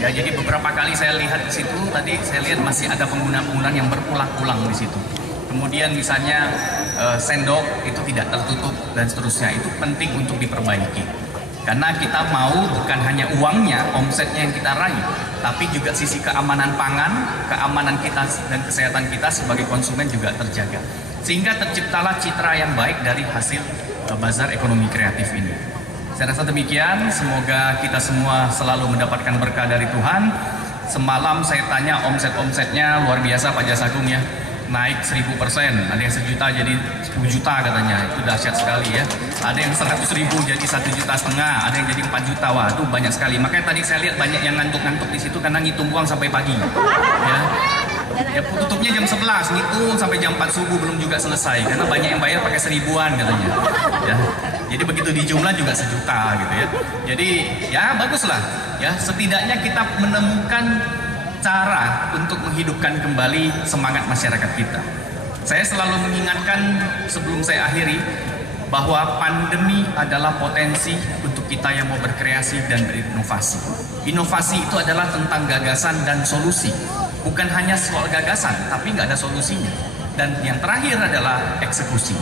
Ya, jadi beberapa kali saya lihat di situ, tadi saya lihat masih ada penggunaan-penggunaan yang berulang-ulang di situ. Kemudian misalnya sendok itu tidak tertutup dan seterusnya, itu penting untuk diperbaiki. Karena kita mau bukan hanya uangnya, omsetnya yang kita raih, tapi juga sisi keamanan pangan, keamanan kita dan kesehatan kita sebagai konsumen juga terjaga. Sehingga terciptalah citra yang baik dari hasil bazar ekonomi kreatif ini. Saya rasa demikian, semoga kita semua selalu mendapatkan berkah dari Tuhan. Semalam saya tanya omset-omsetnya luar biasa Pak Jasagung ya, naik 1000%, ada yang 1 juta jadi 10 juta katanya, itu dahsyat sekali ya. Ada yang 100.000 jadi 1,5 juta, ada yang jadi 4 juta, wah itu banyak sekali. Makanya tadi saya lihat banyak yang ngantuk-ngantuk di situ karena ngitung uang sampai pagi. Ya tutupnya jam 11, ngitung sampai jam 4 subuh belum juga selesai karena banyak yang bayar pakai 1000-an katanya. Ya. Jadi begitu dijumlah juga 1 juta gitu ya. Jadi ya baguslah ya, setidaknya kita menemukan cara untuk menghidupkan kembali semangat masyarakat kita. Saya selalu mengingatkan sebelum saya akhiri bahwa pandemi adalah potensi untuk kita yang mau berkreasi dan berinovasi. Inovasi itu adalah tentang gagasan dan solusi. Bukan hanya soal gagasan, tapi nggak ada solusinya. Dan yang terakhir adalah eksekusi.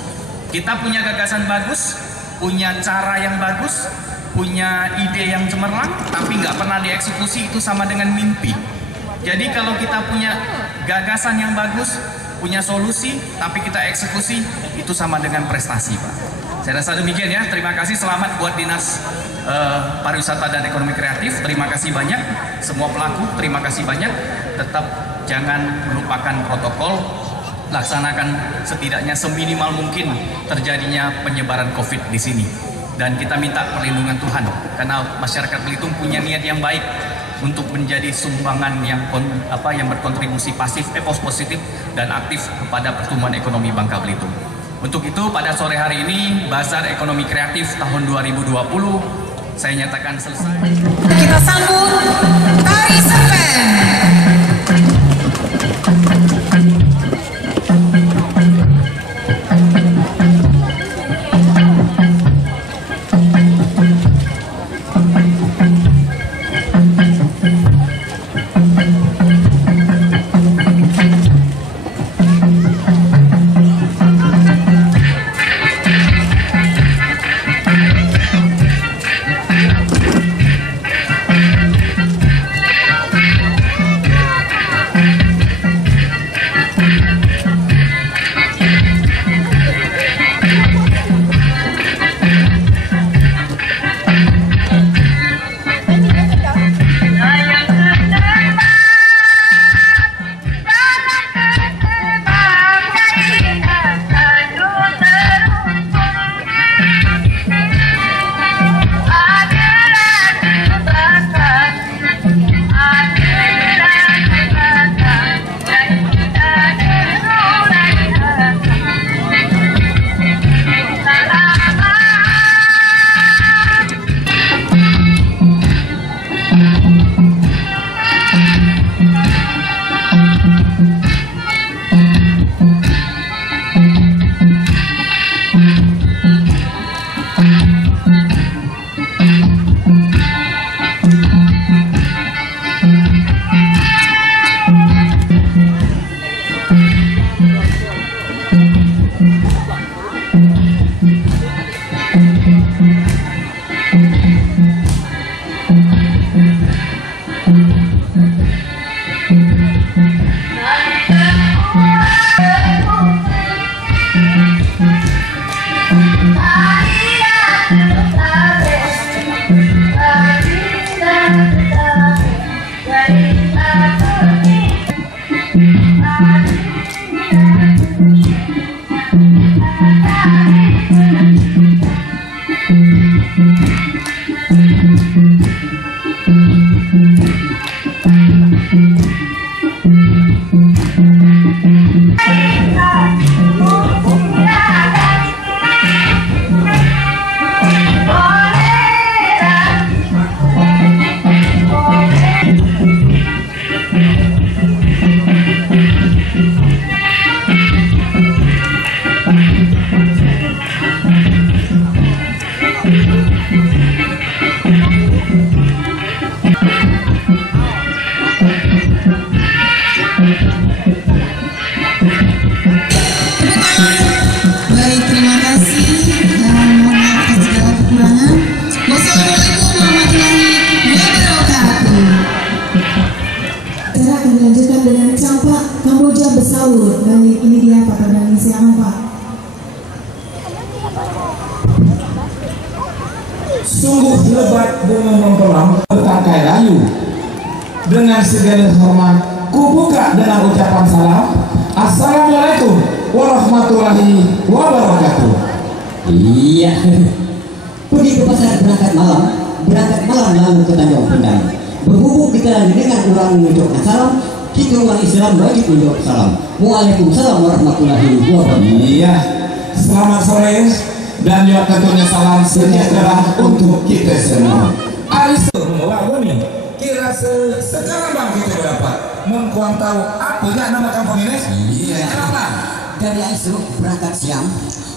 Kita punya gagasan bagus, punya cara yang bagus, punya ide yang cemerlang, tapi nggak pernah dieksekusi, itu sama dengan mimpi. Jadi kalau kita punya gagasan yang bagus, punya solusi, tapi kita eksekusi, itu sama dengan prestasi, Pak. Saya rasa demikian ya. Terima kasih, selamat buat Dinas Pariwisata dan Ekonomi Kreatif. Terima kasih banyak semua pelaku, terima kasih banyak. Tetap jangan melupakan protokol, laksanakan setidaknya seminimal mungkin terjadinya penyebaran COVID di sini. Dan kita minta perlindungan Tuhan, karena masyarakat Belitung punya niat yang baik untuk menjadi sumbangan yang berkontribusi positif dan aktif kepada pertumbuhan ekonomi Bangka Belitung. Untuk itu pada sore hari ini Bazar Ekonomi Kreatif tahun 2020 saya nyatakan selesai. Kita sambut Tari Serpen. salut. Baik, ini dia Pak Perdana silakan Pak. Sungguh lebat bunga mempelai bertangkai layu. Dengan segala hormat, kubuka dengan ucapan salam. Assalamualaikum warahmatullahi wabarakatuh. Iya. Pergi ke pasar berangkat malam lalu ke Tanjung Pendai. Berhubung kita dengan orang mengucapkan salam, kita orang Islam wajib menjawab salam. Waalaikumsalam warahmatullahi wabarakatuh. Iya. Selamat sore dan juga tentunya salam sejahtera untuk kita semua. Aris Waguni, kira sekarang bang kita berapa? Mengkuang tahu apa ya nama kampung ini? Iya. Kenapa? Dari Aisro berangkat siang,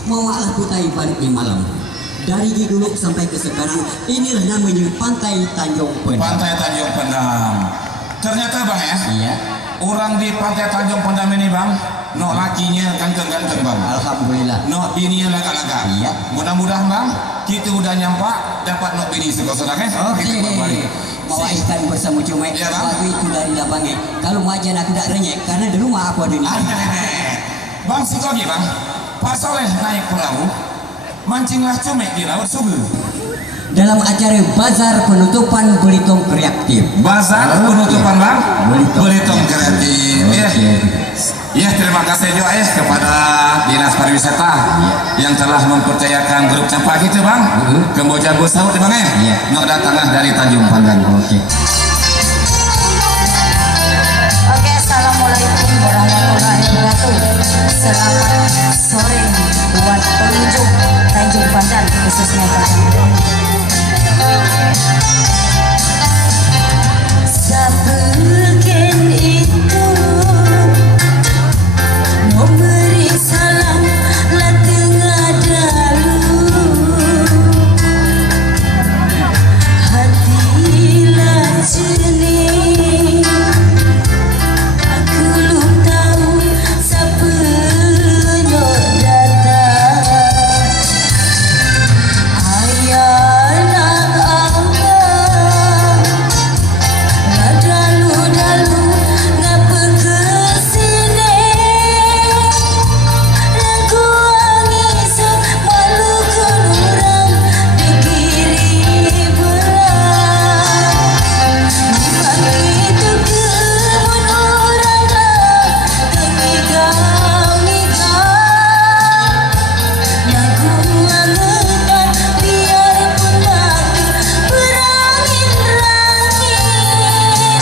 mau alah putai balik di malam. Dari dulu sampai ke sekarang, inilah namanya Pantai Tanjung Pendam. Pantai Tanjung Pendam. Ternyata bang ya? Iya. Orang di Pantai Tanjung Pendam ini bang, no lakinya ganteng-ganteng bang. Alhamdulillah. No bininya laga-laga. Iya. Mudah-mudahan bang, kita udah nyampak dapat no bini sekosong kan? Oke. Bawa ikan bersama cumi. Iya bang. Waktu itu dari lapangnya. Kalau wajan aku tak renyek, karena di rumah aku ada ini. Bang Sikogi bang, Pak Soleh naik perahu, mancinglah cumi di laut Sugu. Dalam acara bazar penutupan Belitung Kreatif. Bazar penutupan bang? Belitung Kreatif. Ya, terima kasih juga ya kepada Dinas Pariwisata yang telah mempercayakan grup campak itu bang. Kamboja Bosau di bang ya? Nok datanglah dari Tanjung Pandan. Oke. Oke, assalamualaikum warahmatullahi wabarakatuh. Selamat sore buat pengunjung Tanjung Pandan khususnya Sabegen itu memberi salam lah tengah dalu hatilah jernih. Aku belum tahu siapa yang datang. Ayah nak abang, lah dalu-dalu ngapa kesini? Aku angisah malu kan orang dikiri berat. Dipanggil itu kemun orang dah ngigau-ngigau. Lagu angetan biarpun batu berangin-rangin.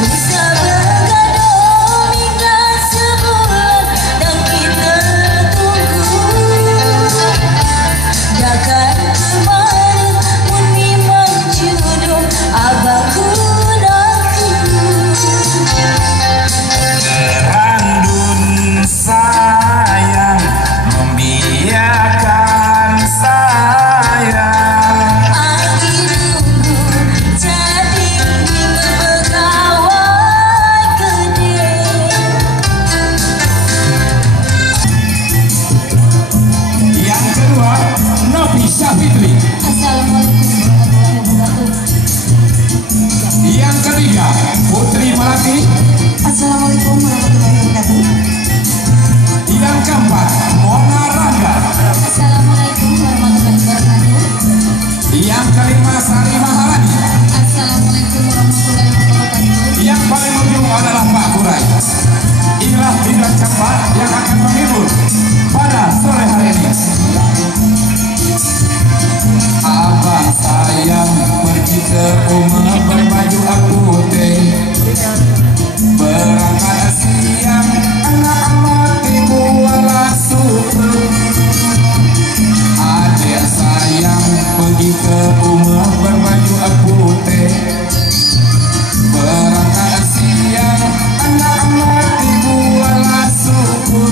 Bisa bergaduh hingga sebulan dan kita tunggu. Takkan kemarin pun memang jodoh abangku naku. Randun sayang membiarkan sayang. Angin dulu jadi berkawan gede. Yang kedua, Nofisa Fitri. Assalamualaikum warahmatullahi wabarakatuh. Yang ketiga, Putri Melati. Assalamualaikum warahmatullahi wabarakatuh. Yang keempat, Mona Rangga. Assalamualaikum warahmatullahi wabarakatuh. Yang kelima, Sari Maharani. Assalamualaikum warahmatullahi wabarakatuh. Yang paling ujung adalah Pak Kurai. Inilah bidang keempat yang akan menghibur pada sore hari ini. Abang sayang pergi ke rumah berbaju putih, berangkat siang anak mati bualah suku. Adik sayang pergi ke rumah berbaju putih, berangkat siang anak mati bualah suku.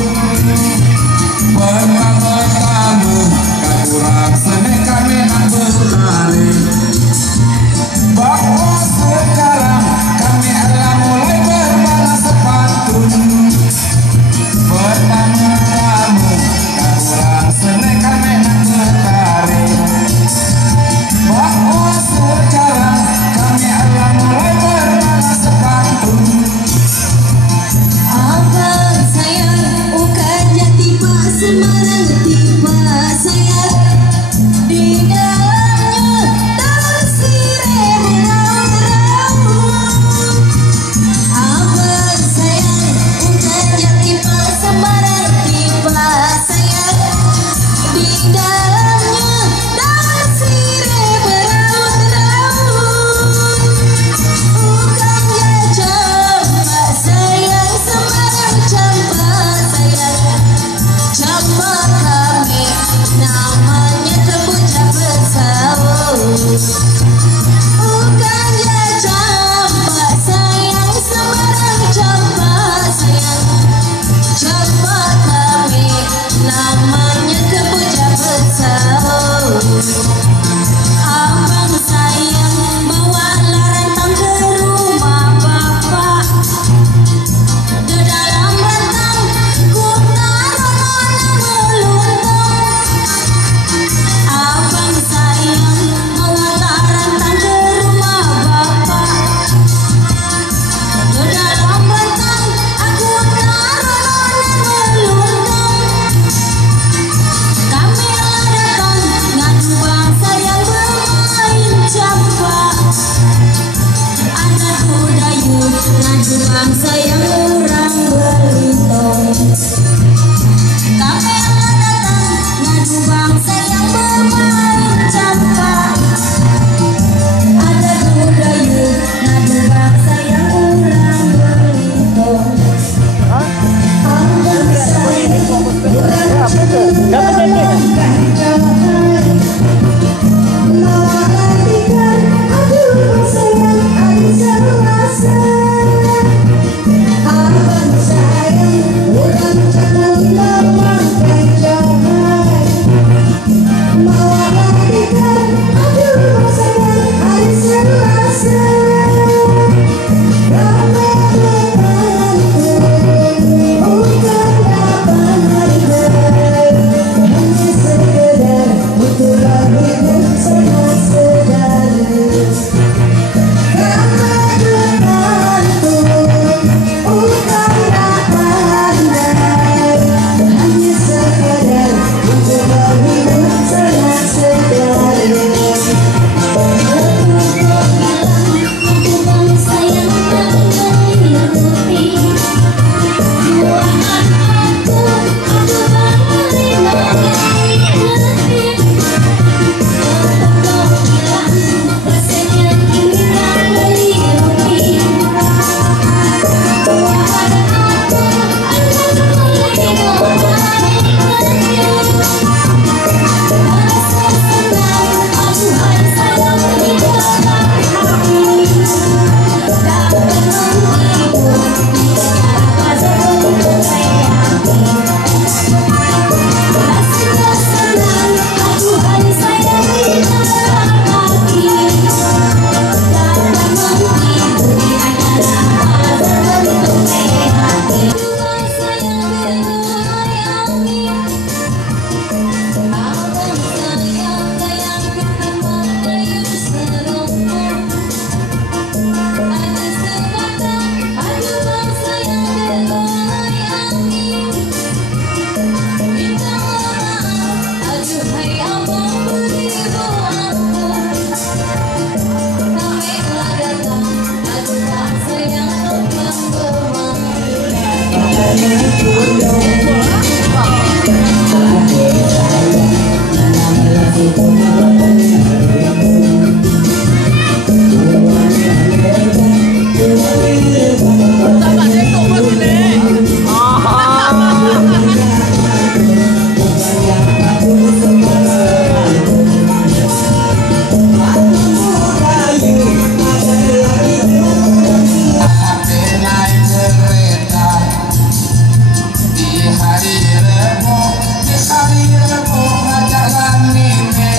sayang orang berlindung. Kamera datang ngadu bangsa yang bermain campak. Ada budaya ngadu bangsa yang orang berlindung. Abang sayang orang berlindung. Mawatikan aduh sayang ada selasa. Abang sayang orang jangan lamakan jahat. Mawatikan aduh sayang ada selasa. Ramai menantu bukan dapat hargai. Hanya sekedar untuk berhidup sama saudara. Ramai menantu bukan dapat hargai. Hanya sekedar untuk berhidup sama saudara. Aku bangsa yang tak menghidupi. Tuhan aku bangsa yang menghidupi. Kau bilang rasanya kita menghidupi. Tuhan aku menghidupi. Rasa senang aduhai sayang hidup hati. Dapat menghibur bicara sebelum hati. Rasa senang aduhai sayang hidup hati. Dapat menghibur bicara sebelum hati. Dua sayang bergoyang. Abang sayang gayang ketimbang kayu serumpun. Ada sebatang aduh bangsa yang bergoyang. Bintang maaf aduhai abang beribu ampun. Kamera datang aduh bangsa yang tukang naik kereta di hari Rebo, di hari Rebo jalan ini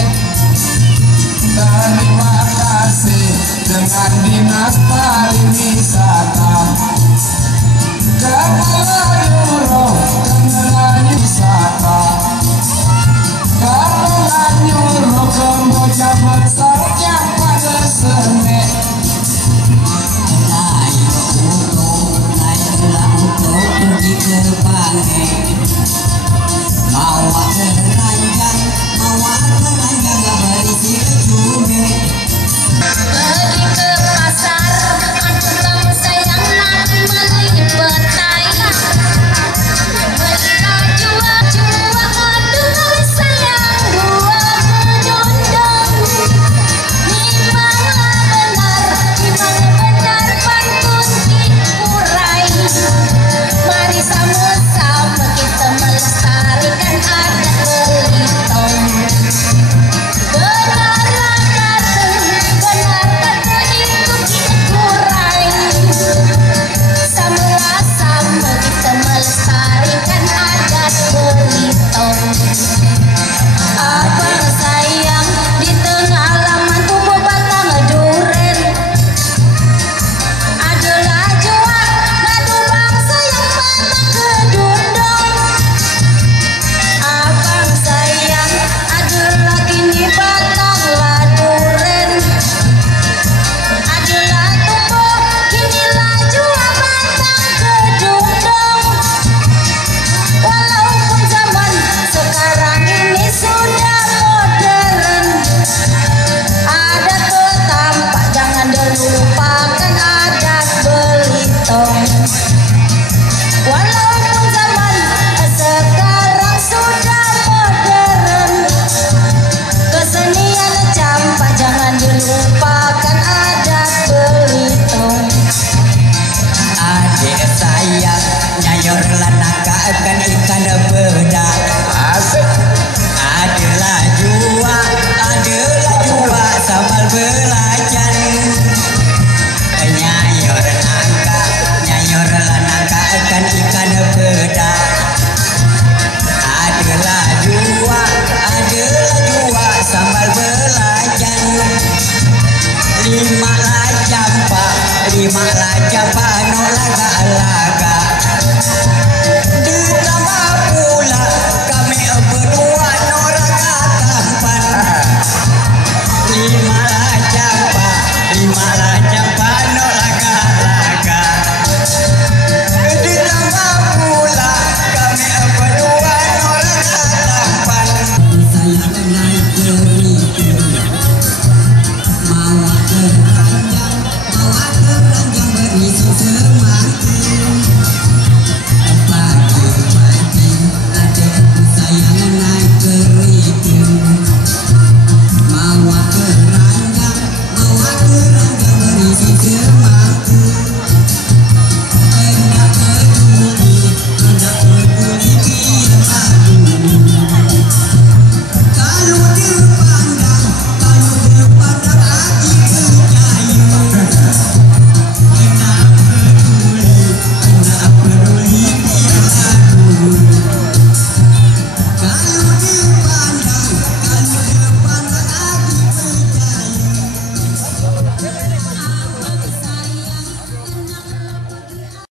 pano laga-laga